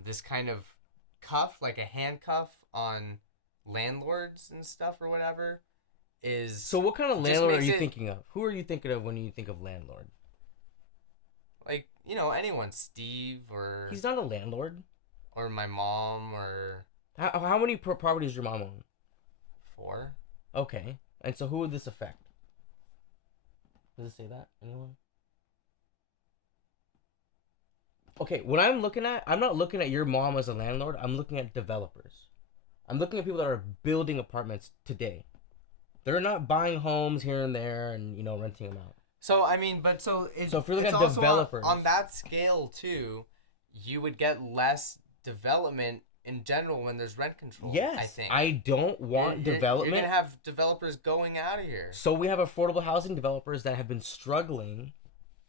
this kind of cuff, like a handcuff on landlords and stuff or whatever is... So what kind of landlord are you thinking of? Who are you thinking of when you think of landlord? Like, anyone, Steve or... He's not a landlord. or my mom, or How many properties does your mom own? 4. Okay. And so who would this affect? Does it say that? Anyone? Okay, what I'm looking at, I'm not looking at your mom as a landlord. I'm looking at developers. I'm looking at people that are building apartments today. They're not buying homes here and there and, renting them out. So, I mean, but so if you're looking it's at also developers. on that scale, too, you would get less development in general when there's rent control. Yes. I think. I don't want development. You're going to have developers going out of here. So we have affordable housing developers that have been struggling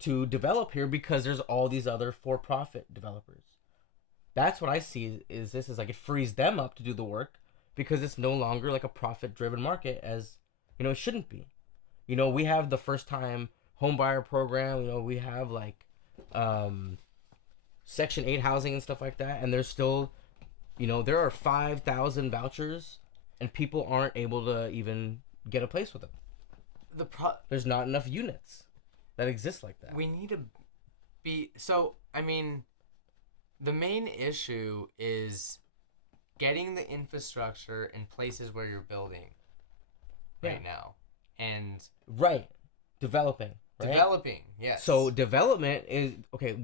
to develop here because there's all these other for-profit developers. That's what I see is this is like it frees them up to do the work because it's no longer like a profit-driven market as, it shouldn't be. We have the first-time home buyer program. We have like Section 8 housing and stuff like that. And there's still, there are 5,000 vouchers and people aren't able to even get a place with them. There's not enough units that exist like that. We need to be... So, I mean, the main issue is getting the infrastructure in places where you're building right now. And... Right. Developing. Right? Developing, yes. So development is,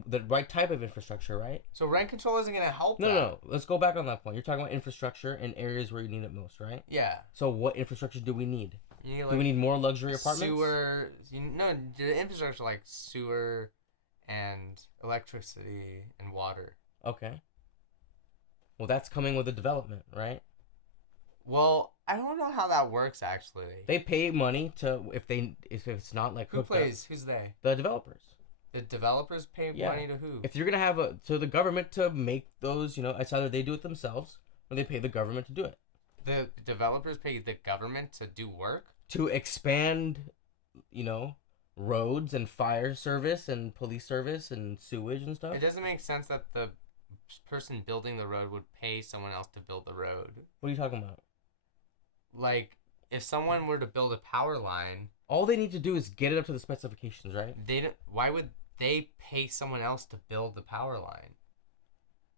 the right type of infrastructure, right? So rent control isn't going to help that. No. Let's go back on that point. You're talking about infrastructure in areas where you need it most, right? Yeah. So what infrastructure do we need? Do we need more luxury apartments? Sewer. The infrastructure like sewer and electricity and water. Okay. Well, that's coming with the development, right? Well, I don't know how that works actually. They pay money to if it's not like who plays? Who's they? The developers. The developers pay money to who? If you're gonna have the government to make those, it's either they do it themselves or they pay the government to do it. The developers pay the government to do work? To expand, roads and fire service and police service and sewage and stuff. It doesn't make sense that the person building the road would pay someone else to build the road. What are you talking about? Like, if someone were to build a power line... All they need to do is get it up to the specifications, right? Why would they pay someone else to build the power line?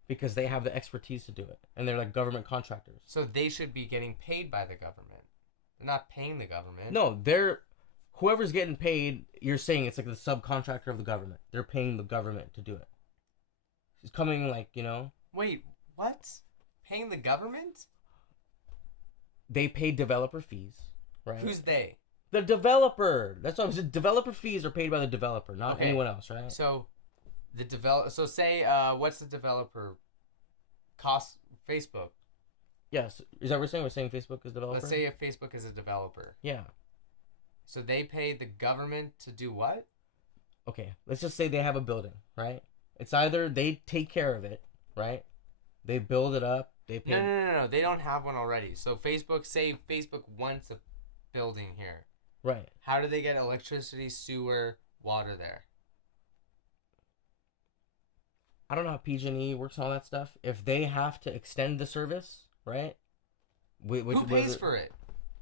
Because they have the expertise to do it. And they're like government contractors. So they should be getting paid by the government. They're not paying the government. No, whoever's getting paid, you're saying it's like the subcontractor of the government. They're paying the government to do it. It's coming like, Wait, what? Paying the government? They pay developer fees, right? Who's they? The developer. That's what I'm saying. Developer fees are paid by the developer, not anyone else, right? So, So say, what's the developer cost? Facebook. Yes. Is that what we're saying? We're saying Facebook is developer? Let's say if Facebook is a developer. Yeah. So they pay the government to do what? Okay. Let's just say they have a building, right? It's either they take care of it, right? They build it up. They pay. No. They don't have one already. So Facebook wants a building here. Right. How do they get electricity, sewer, water there? I don't know how PG&E works and all that stuff. If they have to extend the service, right? Who pays for it?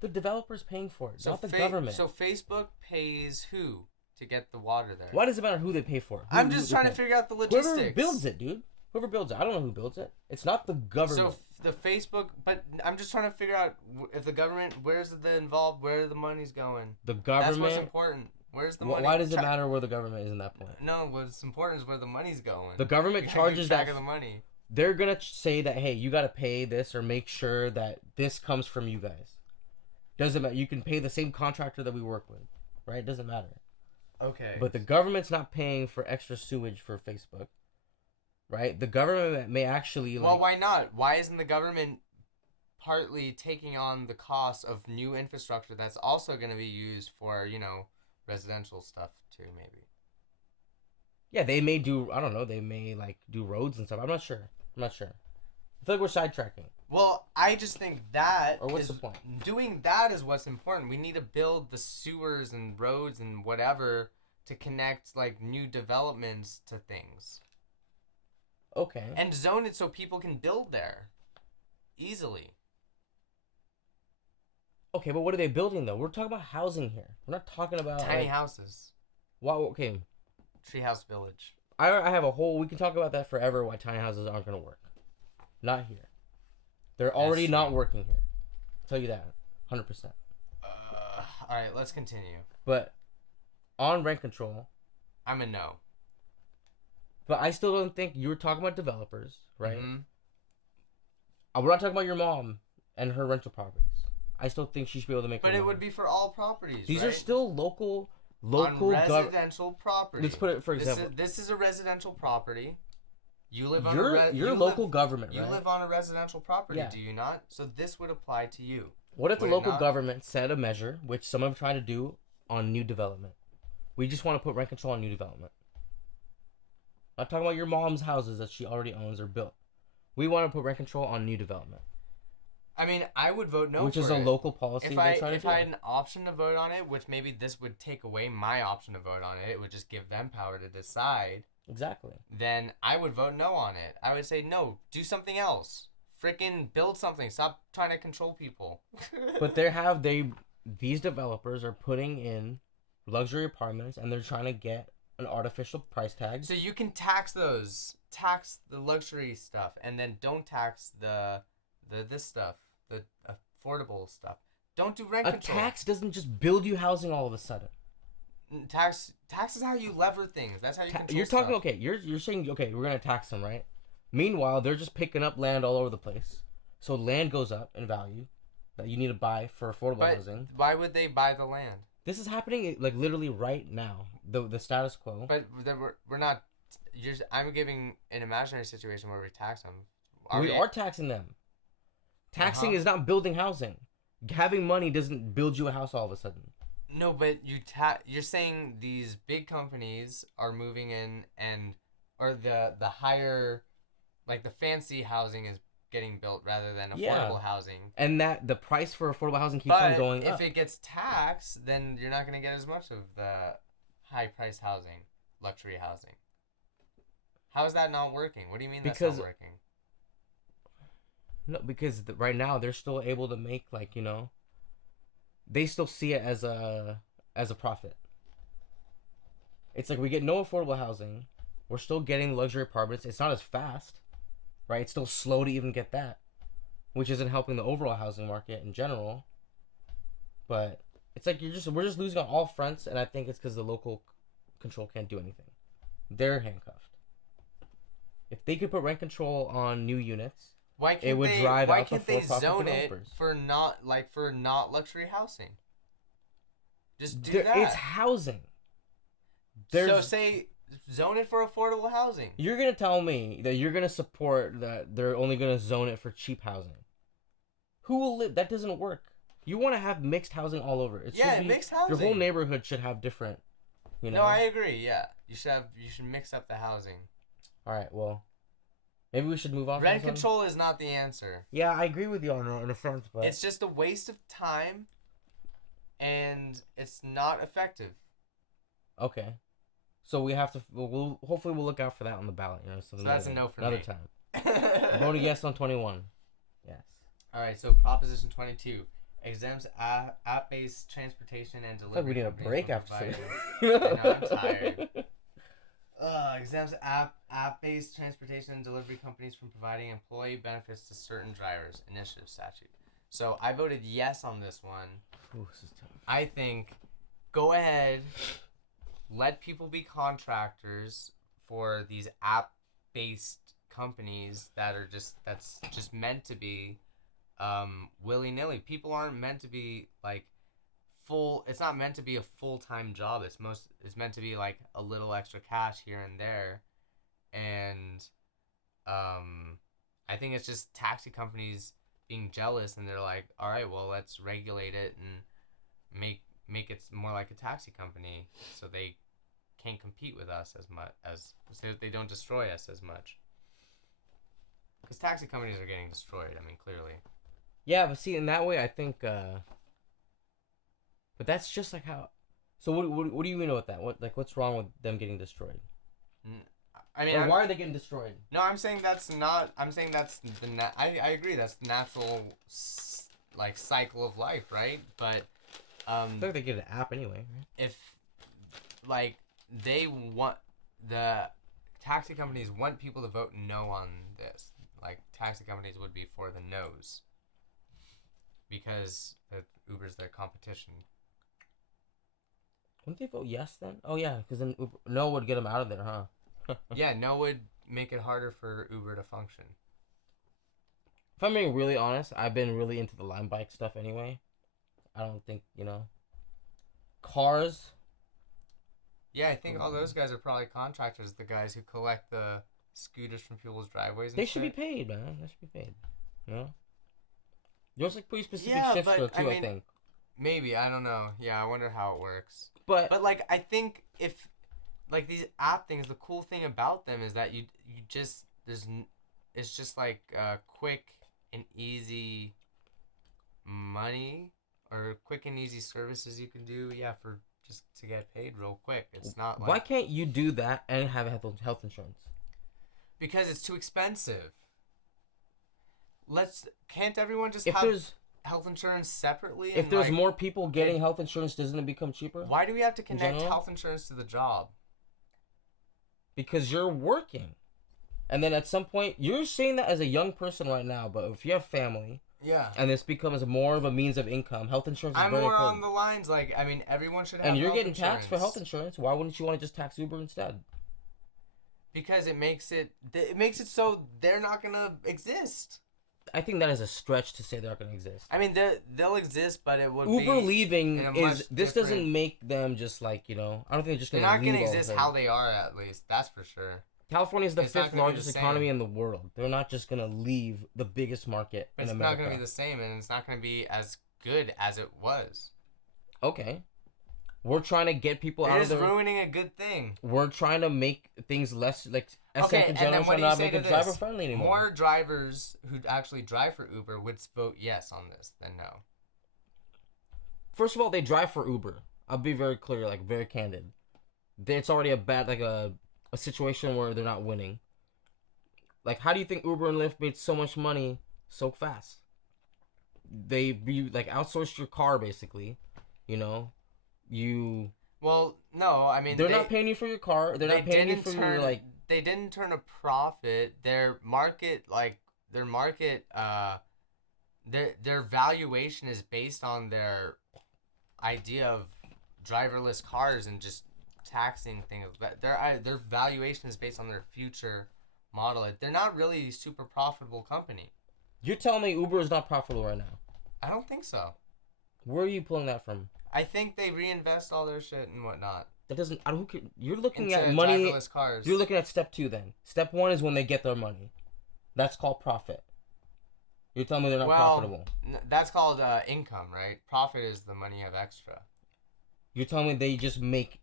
The developer's paying for it, not the government. So Facebook pays who to get the water there? Why does it matter who they pay for? I'm just trying to figure out the logistics. Whoever builds it, dude. Whoever builds it. I don't know who builds it. It's not the government. So the Facebook, but I'm just trying to figure out if the government, where's the involved, where the money's going. The government. That's what's important. Where's the money? Why does it matter where the government is in that point? No, what's important is where the money's going. The government charges that. Of the money. They're gonna say that, hey, you gotta pay this or make sure that this comes from you guys. Doesn't matter. You can pay the same contractor that we work with, right? Doesn't matter. Okay. But the government's not paying for extra sewage for Facebook, right? The government may actually. Well, why not? Why isn't the government partly taking on the cost of new infrastructure that's also going to be used for, residential stuff too, maybe? Yeah, they may do. I don't know. They may do roads and stuff. I'm not sure. I feel like we're sidetracking. Well, I just think that or what's the point? Doing that is what's important. We need to build the sewers and roads and whatever to connect new developments to things. Okay. And zone it so people can build there easily. Okay, but what are they building though? We're talking about housing here. We're not talking about tiny houses. Wow. Okay. Treehouse Village. I have a whole. We can talk about that forever. Why tiny houses aren't going to work. not here. They're already not working here. I'll tell you that, 100%. All right, let's continue. But on rent control, I'm a no. but I still don't think you were talking about developers, right? Mm-hmm. We're not talking about your mom and her rental properties. I still think she should be able to make. But it would be for all properties. These right? are still local on residential property. Let's put it for example. This is a residential property. You live on your local government. You right? live on a residential property, yeah. Do you not? So this would apply to you. What if the local government set a measure, which some have tried to do, on new development? We just want to put rent control on new development. I'm not talking about your mom's houses that she already owns or built. We want to put rent control on new development. I mean, I would vote no. Which is a local policy. If I had an option to vote on it, which maybe this would take away my option to vote on it, it would just give them power to decide. Exactly. Then I would vote no on it. I would say no. Do something else. Frickin' build something. Stop trying to control people. But these developers are putting in luxury apartments and they're trying to get an artificial price tag. So you can tax those. Tax the luxury stuff, and then don't tax the this stuff. The affordable stuff. Don't do rent control. A tax doesn't just build you housing all of a sudden. Tax is how you lever things. That's how you control You're talking stuff. okay. You're saying okay. We're gonna tax them, right? Meanwhile, they're just picking up land all over the place. So land goes up in value that you need to buy for affordable housing. Why would they buy the land? This is happening like literally right now. The status quo. But we're not. I'm giving an imaginary situation where we tax them. We are taxing them. Taxing is not building housing. Having money doesn't build you a house all of a sudden. No, but you're saying these big companies are moving in or the higher, like the fancy housing is getting built rather than affordable housing. And that the price for affordable housing keeps on going up. If it gets taxed, then you're not going to get as much of the high price housing, luxury housing. How is that not working? What do you mean that's not working? No, because right now they're still able to make they still see it as a profit. It's like we get no affordable housing. We're still getting luxury apartments. It's not as fast, right? It's still slow to even get that, which isn't helping the overall housing market in general. But it's like we're just losing on all fronts, and I think it's because the local control can't do anything. They're handcuffed. If they could put rent control on new units, why can't they zone it for not luxury housing? Just do that. It's housing. So say zone it for affordable housing. You're gonna tell me that you're gonna support that they're only gonna zone it for cheap housing. Who will live? That doesn't work. You want to have mixed housing all over. Mixed housing. Your whole neighborhood should have different. No, I agree. Yeah, you should mix up the housing. All right, well, maybe we should move on. Rent control is not the answer. Yeah, I agree with you on that in a sense, but it's just a waste of time, and it's not effective. Okay, so we have to. Hopefully we'll look out for that on the ballot. So that's a no for another me. time. Voting yes on 21. Yes. All right. So Proposition 22 exempts app-based transportation and delivery. I feel like we need a break after. I know, I'm tired. Exempts app-based transportation and delivery companies from providing employee benefits to certain drivers. Initiative statute. So I voted yes on this one. Ooh, this is tough. I think go ahead, let people be contractors for these app-based companies that's just meant to be willy-nilly. People aren't meant to be like full. It's not meant to be a full-time job. It's meant to be like a little extra cash here and there, and I think it's just taxi companies being jealous, and they're like, all right, well, let's regulate it and make it more like a taxi company, so they can't compete with us as much so they don't destroy us as much. Because taxi companies are getting destroyed. I mean, clearly. Yeah, but see, in that way, I think. But that's just like how. So what do you mean with that? What's wrong with them getting destroyed? I mean, why are they getting destroyed? No, I'm saying that's not. I'm saying that's I agree. That's the natural cycle of life, right? But I feel like they get an app anyway. Right? If they want the taxi companies want people to vote no on this. Like taxi companies would be for the no's because Uber's their competition. Wouldn't they vote yes then? Oh yeah, because then Uber, no would get them out of there, huh? Yeah, no would make it harder for Uber to function. If I'm being really honest, I've been really into the Lime bike stuff anyway. I don't think, cars. Yeah, I think all those guys are probably contractors, the guys who collect the scooters from people's driveways and They should be shit. paid, man. They should be paid. You know? There's like pretty specific Yeah, shifts but, though too, I mean, I think. Maybe, I don't know. Yeah, I wonder how it works. But But I think if like these app things, the cool thing about them is that you just it's just like quick and easy money or quick and easy services you can do. Yeah, for just to get paid real quick. It's not like why can't you do that and have health insurance? because it's too expensive. Can't everyone just If have there's health insurance separately? if there's more people getting health insurance, doesn't it become cheaper? Why do we have to connect general? health insurance to the job? Because you're working. And then at some point, you're saying that as a young person right now, but if you have family, Yeah. and this becomes more of a means of income, health insurance is I'm very more important. on the lines like, I mean, everyone should have And you're health getting insurance. taxed for health insurance. Why wouldn't you want to just tax Uber instead? Because it makes it so they're not going to exist. I think that is a stretch to say they're not going to exist. I mean, they'll exist, but it would Uber be leaving in a is much this different- doesn't make them just like, I don't think they're just They're going to not leave going to all of a exist sudden. how they are, at least. That's for sure. California is the It's not fifth gonna be largest the same. economy in the world. They're not just going to leave the biggest market But in it's America. not going to be the same, and it's not going to be as good as it was. Okay. We're trying to get people They're out of just there. ruining a good thing. We're trying to make things less like Okay, SF in and general, then what trying do to you not say make to it this? driver friendly anymore. More drivers who actually drive for Uber would vote yes on this than no. First of all, they drive for Uber. I'll be very clear, like very candid. It's already a bad like a situation where they're not winning. Like, how do you think Uber and Lyft made so much money so fast? They outsourced your car basically. Well, no, I mean They're not paying you for your car. They're not paying you for your like. They didn't turn a profit. Their valuation is based on their idea of driverless cars and just taxing things. But their valuation is based on their future model. They're not really a super profitable company. You're telling me Uber is not profitable right now? I don't think so. Where are you pulling that from? I think they reinvest all their shit and whatnot. That doesn't. I don't. You're looking Into at money. driverless cars. You're looking at step 2 then. Step 1 is when they get their money. That's called profit. You're telling me they're not profitable. That's called income, right? Profit is the money you have extra. You're telling me they just make.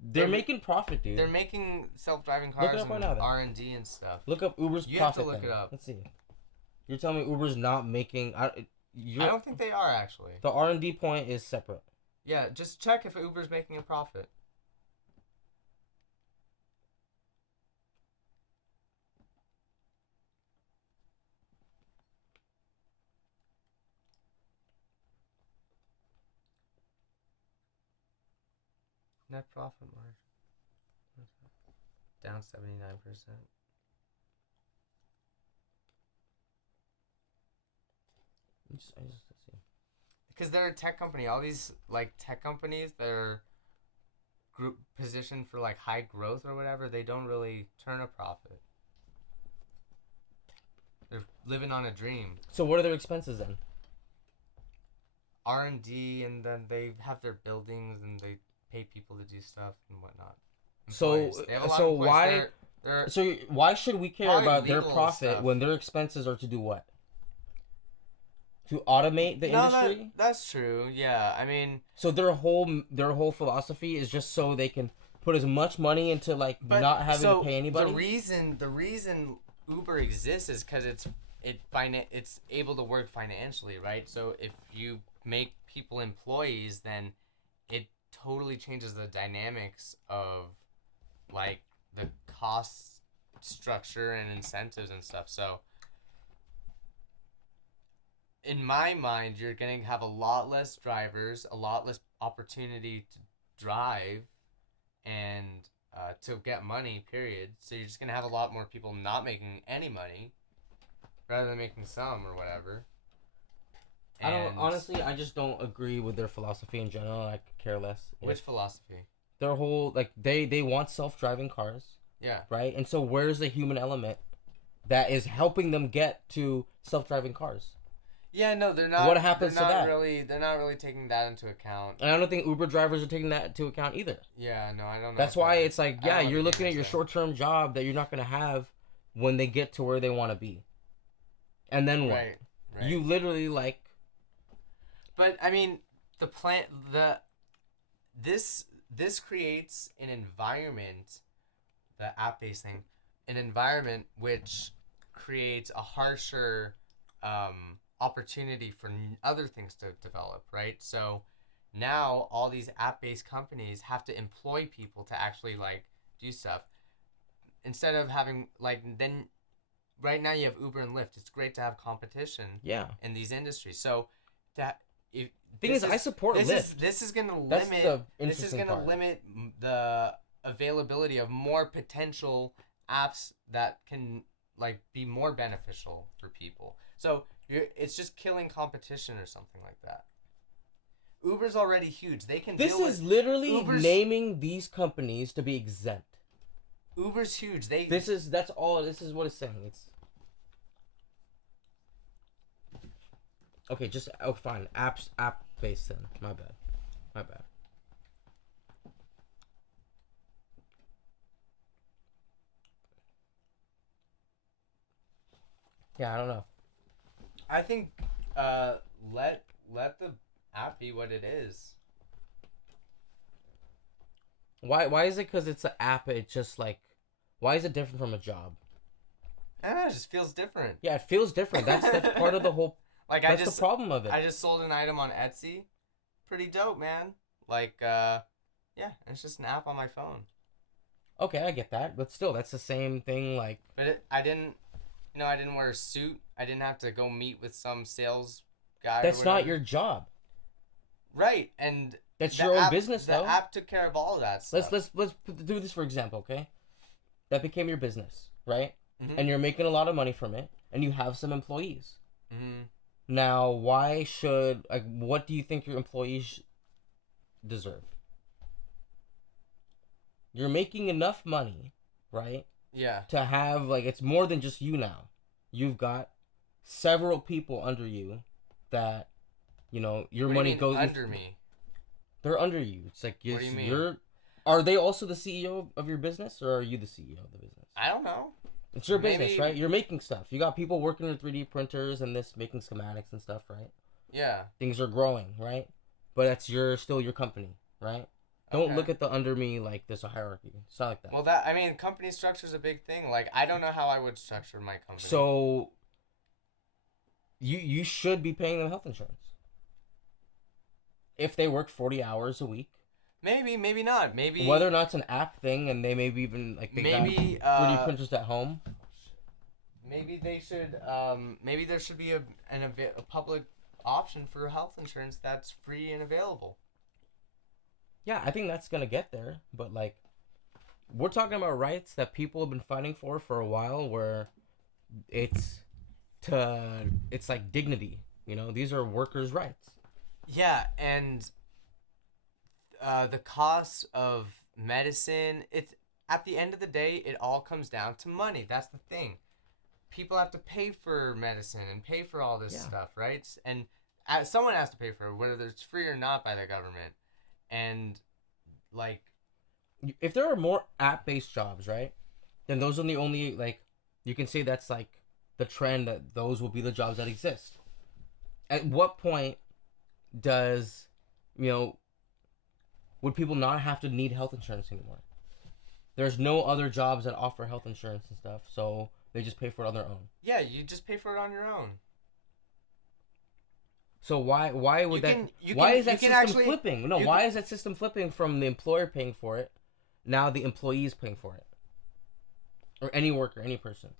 They're making profit, dude. They're making self-driving Look it cars up right and now, then. R&D and stuff. Look up Uber's You have to profit. look then. it up. Let's see. You're telling me Uber's not making. I don't think they are actually. The R&D point is separate. Yeah, just check if Uber's making a profit. Net profit margin. Down 79%. Let's see. Because they're a tech company. All these tech companies that are positioned for high growth or whatever, they don't really turn a profit. They're living on a dream. So what are their expenses then? R&D, and then they have their buildings and they pay people to do stuff and whatnot. So why should we care Probably about their legal profit stuff. when their expenses are to do what? To automate the industry? That's true. Yeah, I mean, So their whole philosophy is just so they can put as much money into not having to pay anybody. The reason Uber exists is because it's able to work financially, right? So if you make people employees, then it totally changes the dynamics of the cost structure and incentives and stuff. So in my mind, you're going to have a lot less drivers, a lot less opportunity to drive and to get money, period. So you're just going to have a lot more people not making any money. rather than making some or whatever. I don't honestly. I just don't agree with their philosophy in general. I could care less. Which philosophy? Their whole like they want self-driving cars. Yeah. Right. And so where's the human element that is helping them get to self-driving cars? Yeah, no, they're not. What happens to that? They're not really taking that into account. And I don't think Uber drivers are taking that into account either. Yeah, no, I don't know. That's why it's like, yeah, you're looking at your short-term job that you're not going to have when they get to where they want to be. And then what? Right. You literally like. But I mean, this creates an environment, the app-based thing, an environment which creates a harsher opportunity for other things to develop, right? So now all these app-based companies have to employ people to actually like do stuff instead of having like then right now you have Uber and Lyft. It's great to have competition in these industries. So that I support Lyft. This is going to limit the availability of more potential apps that can like be more beneficial for people. So it's just killing competition or something like that. Uber's already huge. They can. This is literally naming these companies to be exempt. Uber's huge. That's all. This is what it's saying. It's okay. Just fine. App based then. My bad. Yeah, I don't know. I think let the app be what it is. Why is it because it's an app? It's just like, why is it different from a job? I don't know, it just feels different. Yeah, it feels different. That's part of the whole. Like that's the problem of it. I just sold an item on Etsy, pretty dope, man. Like, yeah, it's just an app on my phone. Okay, I get that, but still, that's the same thing. Like, but I didn't wear a suit. I didn't have to go meet with some sales guy. That's not your job. Right, and that's your own business, though. The app took care of all of that stuff. Let's do this for example, okay? That became your business, right? Mm-hmm. And you're making a lot of money from it, and you have some employees. Mm-hmm. Now, what do you think your employees deserve? You're making enough money, right? Yeah. To have, like, it's more than just you now. You've got several people under you that, you know, your money goes under me. They're under you. It's like, what do you mean? Are they also the CEO of your business, or are you the CEO of the business? I don't know. It's your business, right? You're making stuff. You got people working with 3D printers and making schematics and stuff, right? Yeah. Things are growing, right? But that's still your company, right? Don't look at the under me like there's a hierarchy. It's not like that. Well, company structure is a big thing. Like, I don't know how I would structure my company. So, you should be paying them health insurance. If they work 40 hours a week. Maybe, maybe not. Maybe whether or not it's an app thing, and they maybe even like they got 3D printers at home. Maybe they should. Maybe there should be a public option for health insurance that's free and available. Yeah, I think that's gonna get there, but like, we're talking about rights that people have been fighting for a while, where it's like dignity. You know, these are workers' rights. Yeah, and the cost of medicine, it's at the end of the day, it all comes down to money. That's the thing. People have to pay for medicine and pay for all this stuff, right? And someone has to pay for it, whether it's free or not by the government. And like, if there are more app-based jobs, right, then those are the only, like, you can say that's like the trend, that those will be the jobs that exist. At what point does, you know, would people not have to need health insurance anymore? There's no other jobs that offer health insurance and stuff, so they just pay for it on their own. Yeah, you just pay for it on your own. So why is that system flipping? No, why is that system flipping from the employer paying for it, now the employee is paying for it? Or any worker, any person.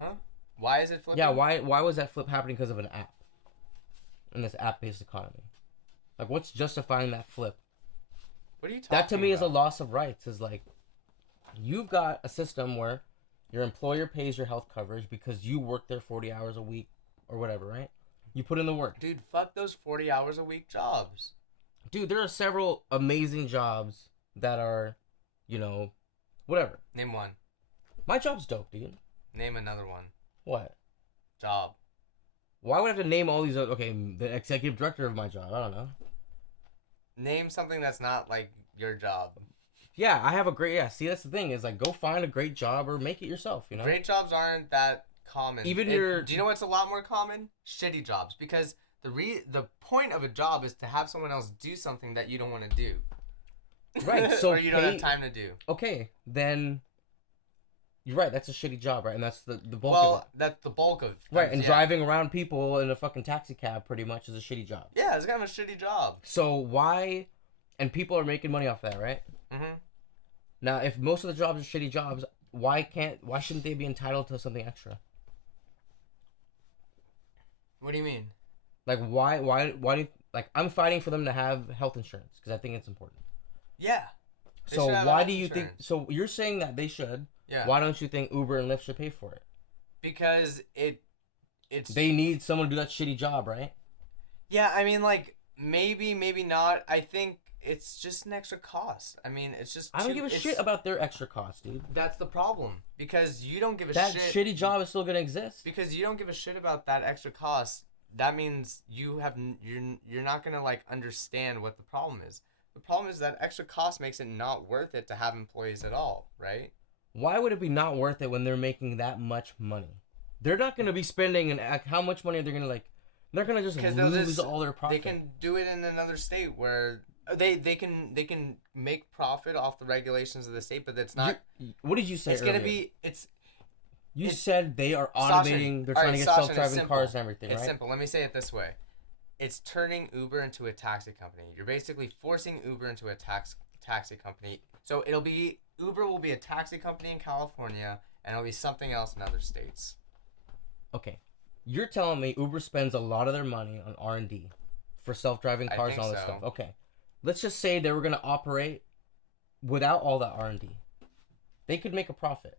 Huh? Why is it flipping? Yeah, why was that flip happening because of an app? In this app-based economy. Like, what's justifying that flip? What are you talking about? That to me is a loss of rights. Is like, you've got a system where Your employer pays your health coverage because you work there 40 hours a week or whatever, right? You put in the work. Dude, fuck those 40 hours a week jobs. Dude, there are several amazing jobs that are, whatever. Name one. My job's dope, dude. Name another one. What? Job. Why would I have to name all these? Okay, the executive director of my job. I don't know. Name something that's not like your job. Yeah, I have a great. Yeah, see, that's the thing is like go find a great job or make it yourself. Great jobs aren't that common. Do you know what's a lot more common? Shitty jobs, because the point of a job is to have someone else do something that you don't want to do. Right. So or you don't have time to do. Okay, then. You're right. That's a shitty job, right? And that's the bulk of it. Well, that's the bulk of. Right, and driving around people in a fucking taxi cab pretty much is a shitty job. Yeah, it's kind of a shitty job. So why, and people are making money off that, right? Mm-hmm. Now, if most of the jobs are shitty jobs, why shouldn't they be entitled to something extra? What do you mean? Like, why do you, like, I'm fighting for them to have health insurance because I think it's important. Yeah. So why do you think, so you're saying that they should. Yeah. Why don't you think Uber and Lyft should pay for it? Because it's... They need someone to do that shitty job, right? Yeah, I mean, like, maybe not. I think it's just an extra cost. I mean, it's just... I don't give a shit about their extra cost, dude. That's the problem. Because you don't give a shit... That shitty job is still gonna exist. Because you don't give a shit about that extra cost. That means you're not gonna, like, understand what the problem is. The problem is that extra cost makes it not worth it to have employees at all, right? Why would it be not worth it when they're making that much money? They're not going to be spending how much money are they going to they're going to just lose all their profit. They can do it in another state where they can make profit off the regulations of the state, but it's not. What did you say? It's going to be You said they are automating. They're trying to get self-driving cars and everything, right? It's simple. Let me say it this way. It's turning Uber into a taxi company. You're basically forcing Uber into a taxi company. So Uber will be a taxi company in California, and it'll be something else in other states. Okay. You're telling me Uber spends a lot of their money on R&D for self-driving cars and all this stuff. Okay. Let's just say they were going to operate without all that R&D. They could make a profit.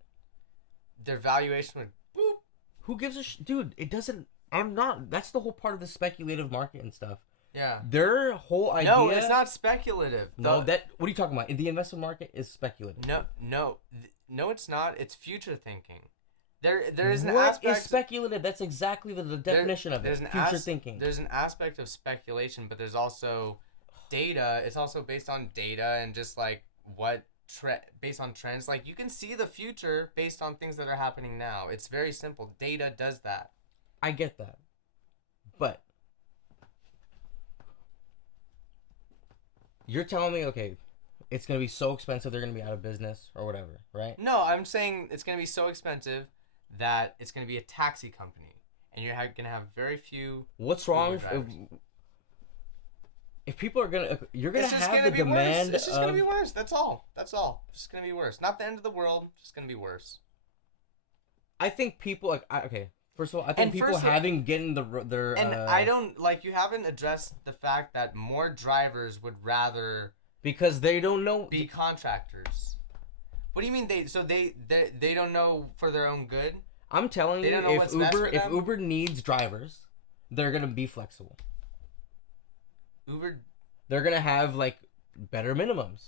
Their valuation would... Boop. Who gives a dude, it doesn't... That's the whole part of the speculative market and stuff. Yeah. Their whole idea... No, it's not speculative. No, what are you talking about? The investment market is speculative. No, it's not. It's future thinking. There is an aspect... What is speculative? That's exactly the definition of it. Future thinking. There's an aspect of speculation, but there's also data. It's also based on data and just like based on trends. Like you can see the future based on things that are happening now. It's very simple. Data does that. I get that. But you're telling me, okay, it's going to be so expensive they're going to be out of business or whatever, right? No, I'm saying it's going to be so expensive that it's going to be a taxi company. And you're going to have very few... What's wrong if people are going to... You're going to have the demand It's just going to be worse. That's all. It's just going to be worse. Not the end of the world. Just going to be worse. I think people... Okay. First of all, I think people getting their... And I don't... Like, you haven't addressed the fact that more drivers would rather... Because they don't know... Be contractors. What do you mean they don't know for their own good? I'm telling you, if Uber needs drivers, they're going to be flexible. They're going to have, like, better minimums.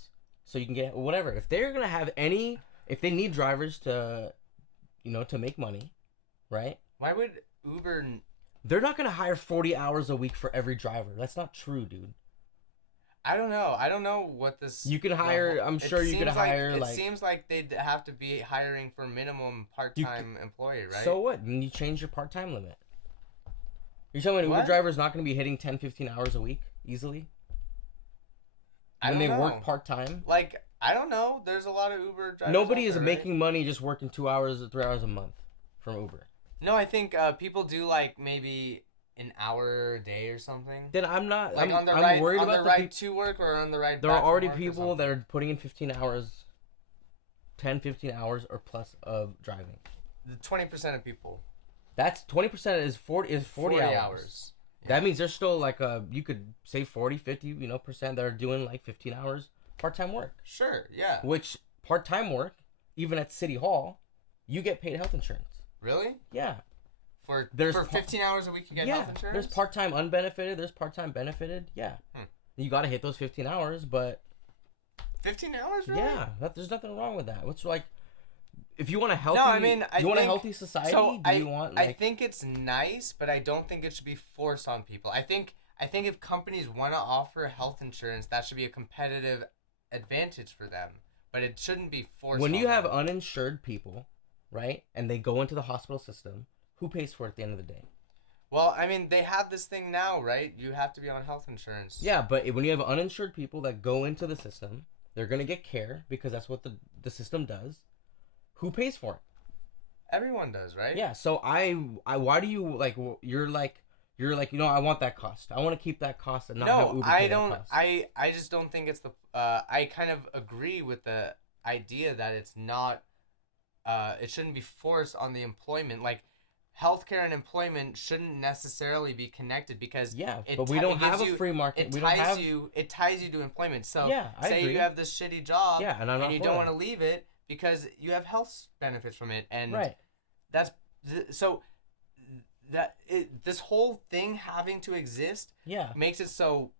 So you can get whatever. If they're going to have if they need drivers to, to make money, right? Why would Uber... They're not going to hire 40 hours a week for every driver. That's not true, dude. I don't know. I don't know what this... You can hire... I'm sure you could hire, It seems like they'd have to be hiring for minimum part-time employee, right? So what? Then you change your part-time limit. You're telling me an Uber driver is not going to be hitting 10, 15 hours a week easily? When they work part-time? Like, I don't know. There's a lot of Uber drivers. Nobody is making money just working 2 hours or 3 hours a month from Uber. No, I think people do, like, maybe... an hour a day or something. Then I'm not. Like I'm worried about the ride to work or on the ride. There are already people that are putting in 15 hours, 10, 15 hours or plus of driving. The 20% of people. That's 20% is 40 hours. Yeah. That means there's still like you could say 40, 50, percent that are doing like 15 hours part-time work. Sure, yeah. Which part-time work, even at City Hall, you get paid health insurance. Really? Yeah. For 15 hours a week, you get health insurance? There's part-time unbenefited. There's part-time benefited. Yeah. You got to hit those 15 hours, but... 15 hours, really? Yeah. There's nothing wrong with that. What's like... If you want a healthy... No, I mean, you want a healthy society? So do you want, like... I think it's nice, but I don't think it should be forced on people. I think if companies want to offer health insurance, that should be a competitive advantage for them. But it shouldn't be forced When you have them. uninsured people, right, and they go into the hospital system, who pays for it at the end of the day? Well, I mean, they have this thing now, right? You have to be on health insurance. Yeah, but when you have uninsured people that go into the system, they're going to get care because that's what the system does. Who pays for it? Everyone does, right? Yeah, so why do you, like, you're like, I want that cost. I want to keep that cost and not have Uber pay that cost. I just don't think it's the, I kind of agree with the idea that it's not, it shouldn't be forced on the employment. Like, healthcare and employment shouldn't necessarily be connected because but we don't have a free market. It ties you to employment. So I agree. You have this shitty job, and you don't want to leave it because you have health benefits from it, and that's so that this whole thing having to exist makes it so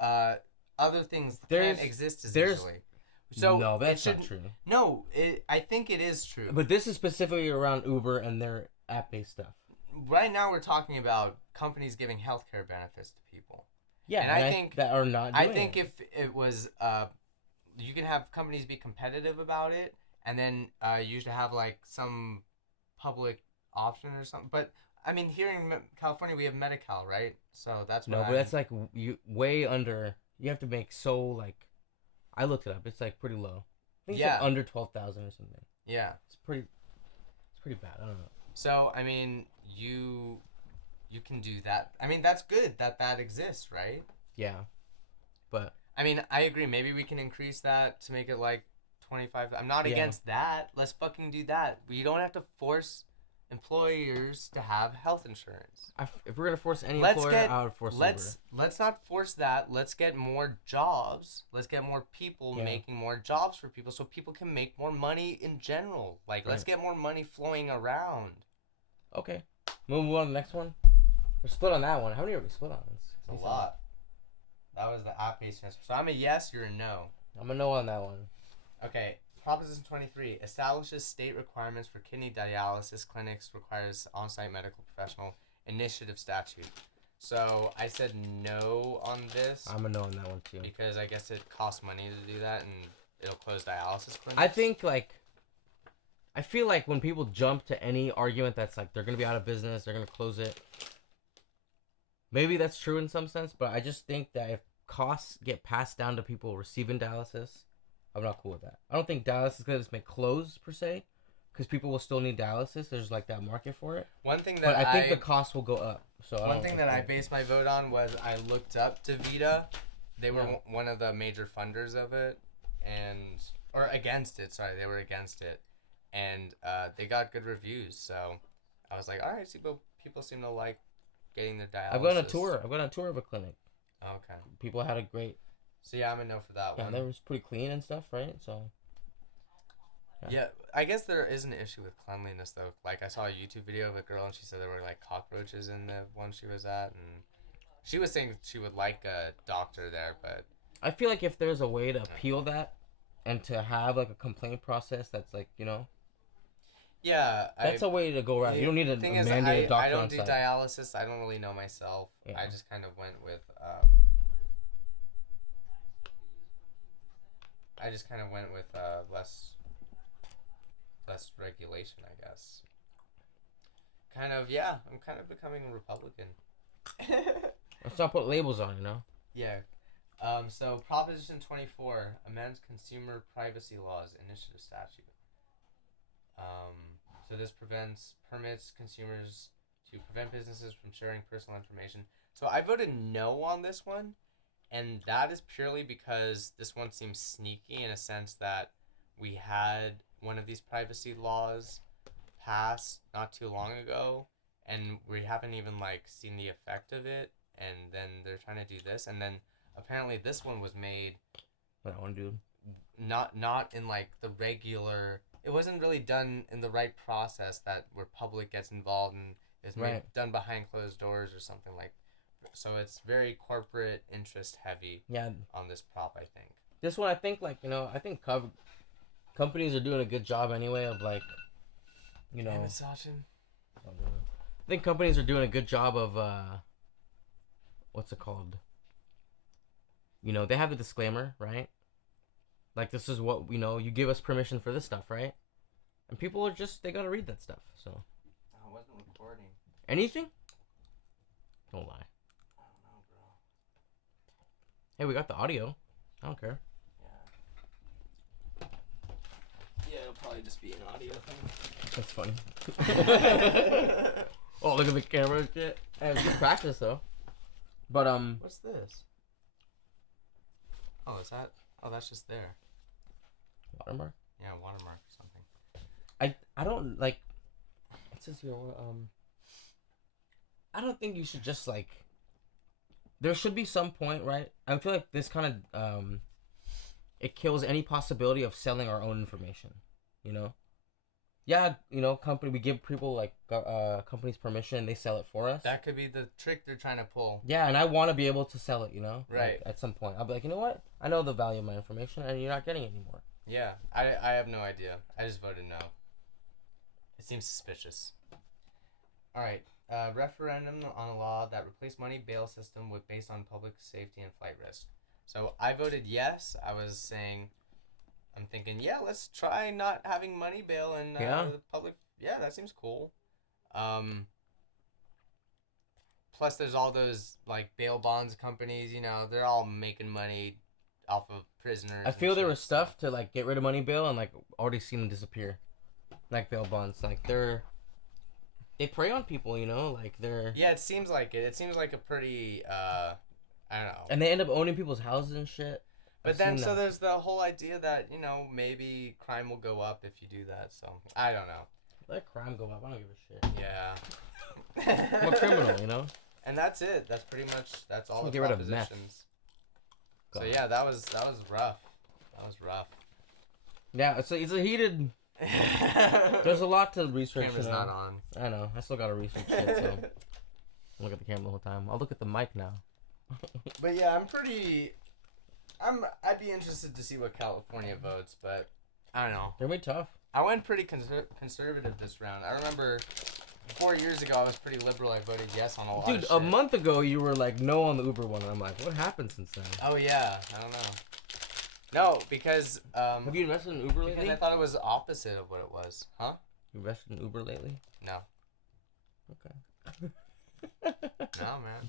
other things can't exist as easily. So no, that's not true. No, I think it is true. But this is specifically around Uber and their app-based stuff. Right now, we're talking about companies giving healthcare benefits to people. Yeah, and I think that are not. I think if it was, you can have companies be competitive about it, and then you should have like some public option or something. But I mean, here in California, we have Medi-Cal, right? So that's but that's like way under. You have to make like. I looked it up. It's like pretty low. I think it's like under 12,000 or something. Yeah, it's pretty bad. I don't know. So I mean, you can do that. I mean, that's good that exists, right? Yeah, but I mean, I agree. Maybe we can increase that to make it like 25. I'm not against that. Let's fucking do that. We don't have to force employers to have health insurance. If we're gonna force any employer, I would force Uber. Let's not force that. Let's get more jobs. Let's get more people making more jobs for people, so people can make more money in general. Like, let's get more money flowing around. Okay, move on to the next one. We're split on that one. How many are we split on? It's a lot. That was the app-based transfer. So I'm a yes. You're a no. I'm a no on that one. Okay. Proposition 23 establishes state requirements for kidney dialysis clinics, requires on-site medical professional initiative statute. So I said no on this. I'm a no on that one too. Because I guess it costs money to do that and it'll close dialysis clinics. I think I feel like when people jump to any argument that's like they're going to be out of business, they're going to close it. Maybe that's true in some sense, but I just think that if costs get passed down to people receiving dialysis, I'm not cool with that. I don't think dialysis clinics may close per se, because people will still need dialysis. There's like that market for it. One thing that but I think the cost will go up. So one thing that I based my vote on was I looked up DaVita. They were one of the major funders of it, or against it. Sorry, they were against it, and they got good reviews. So I was like, all right, people seem to like getting their dialysis. I've gone on a tour of a clinic. Okay. People had a great. So yeah, I'm a no for that one. Yeah, that was pretty clean and stuff, right? So. Yeah, I guess there is an issue with cleanliness though. Like I saw a YouTube video of a girl and she said there were like cockroaches in the one she was at, and she was saying she would like a doctor there, but I feel like if there's a way to appeal that, and to have like a complaint process that's like yeah, that's a way to go around. You don't need to mandate a doctor. I don't do dialysis. I don't really know myself. Yeah. I just kind of went with less regulation, I guess. I'm kind of becoming a Republican. Let's not put labels on, Yeah. So Proposition 24 amends Consumer Privacy Laws Initiative Statute. So this permits consumers to prevent businesses from sharing personal information. So I voted no on this one, and that is purely because this one seems sneaky in a sense that we had one of these privacy laws passed not too long ago, and we haven't even seen the effect of it, and then they're trying to do this, and then apparently this one was made that one dude not in the regular it wasn't really done in the right process that where public gets involved and it's done behind closed doors or something like. So it's very corporate interest heavy. Yeah. On this prop, I think. This one, I think, like, I think companies are doing a good job anyway of, like, Damn it, Sachin. I think companies are doing a good job of what's it called? They have the disclaimer, right? Like, this is what, you give us permission for this stuff, right? And people are they gotta read that stuff, so. I wasn't recording. Anything? Don't lie. I don't know, bro. Hey, we got the audio. I don't care. Yeah. Yeah, it'll probably just be an audio thing. That's funny. Oh, look at the camera and shit. Hey, it was good practice, though. But, What's this? Oh, is that? Oh, that's just there. Watermark? Yeah, watermark or something. I don't, like... It says here, I don't think you should just, like... There should be some point, right? I feel like this kind of, it kills any possibility of selling our own information, Yeah, we give people, like, companies permission, they sell it for us. That could be the trick they're trying to pull. Yeah, and I want to be able to sell it, Right. Like, at some point. I'll be like, you know what? I know the value of my information, and you're not getting it anymore. Yeah, I have no idea. I just voted no. It seems suspicious. Alright, referendum on a law that replaced money bail system with based on public safety and flight risk. So I voted yes. I was saying... I'm thinking, yeah, let's try not having money bail and the public. Yeah, that seems cool. Plus, there's all those like bail bonds companies. They're all making money off of prisoners. I feel there was stuff to like get rid of money bail and like already seen them disappear, like bail bonds. Like they prey on people. Like they're. Yeah, it seems like it. It seems like a pretty I don't know. And they end up owning people's houses and shit. But then, so there's the whole idea that, maybe crime will go up if you do that. So, I don't know. Let crime go up. I don't give a shit. Yeah. I'm a criminal, And that's it. That's pretty much, that's all the get rid of meth. propositions. So, yeah, that was rough. That was rough. Yeah, it's a heated... There's a lot to research. Camera's not on. I know. I still got to research it, so... I'll look at the camera the whole time. I'll look at the mic now. But, yeah, I'd be interested to see what California votes, but I don't know. They're way tough. I went pretty conservative this round. I remember 4 years ago I was pretty liberal. I voted yes on a lot of shit. Dude, a month ago you were like no on the Uber one. And I'm like, what happened since then? Oh yeah, I don't know. No, because have you invested in Uber lately? Because I thought it was the opposite of what it was. Huh? You invested in Uber lately? No. Okay. No, man.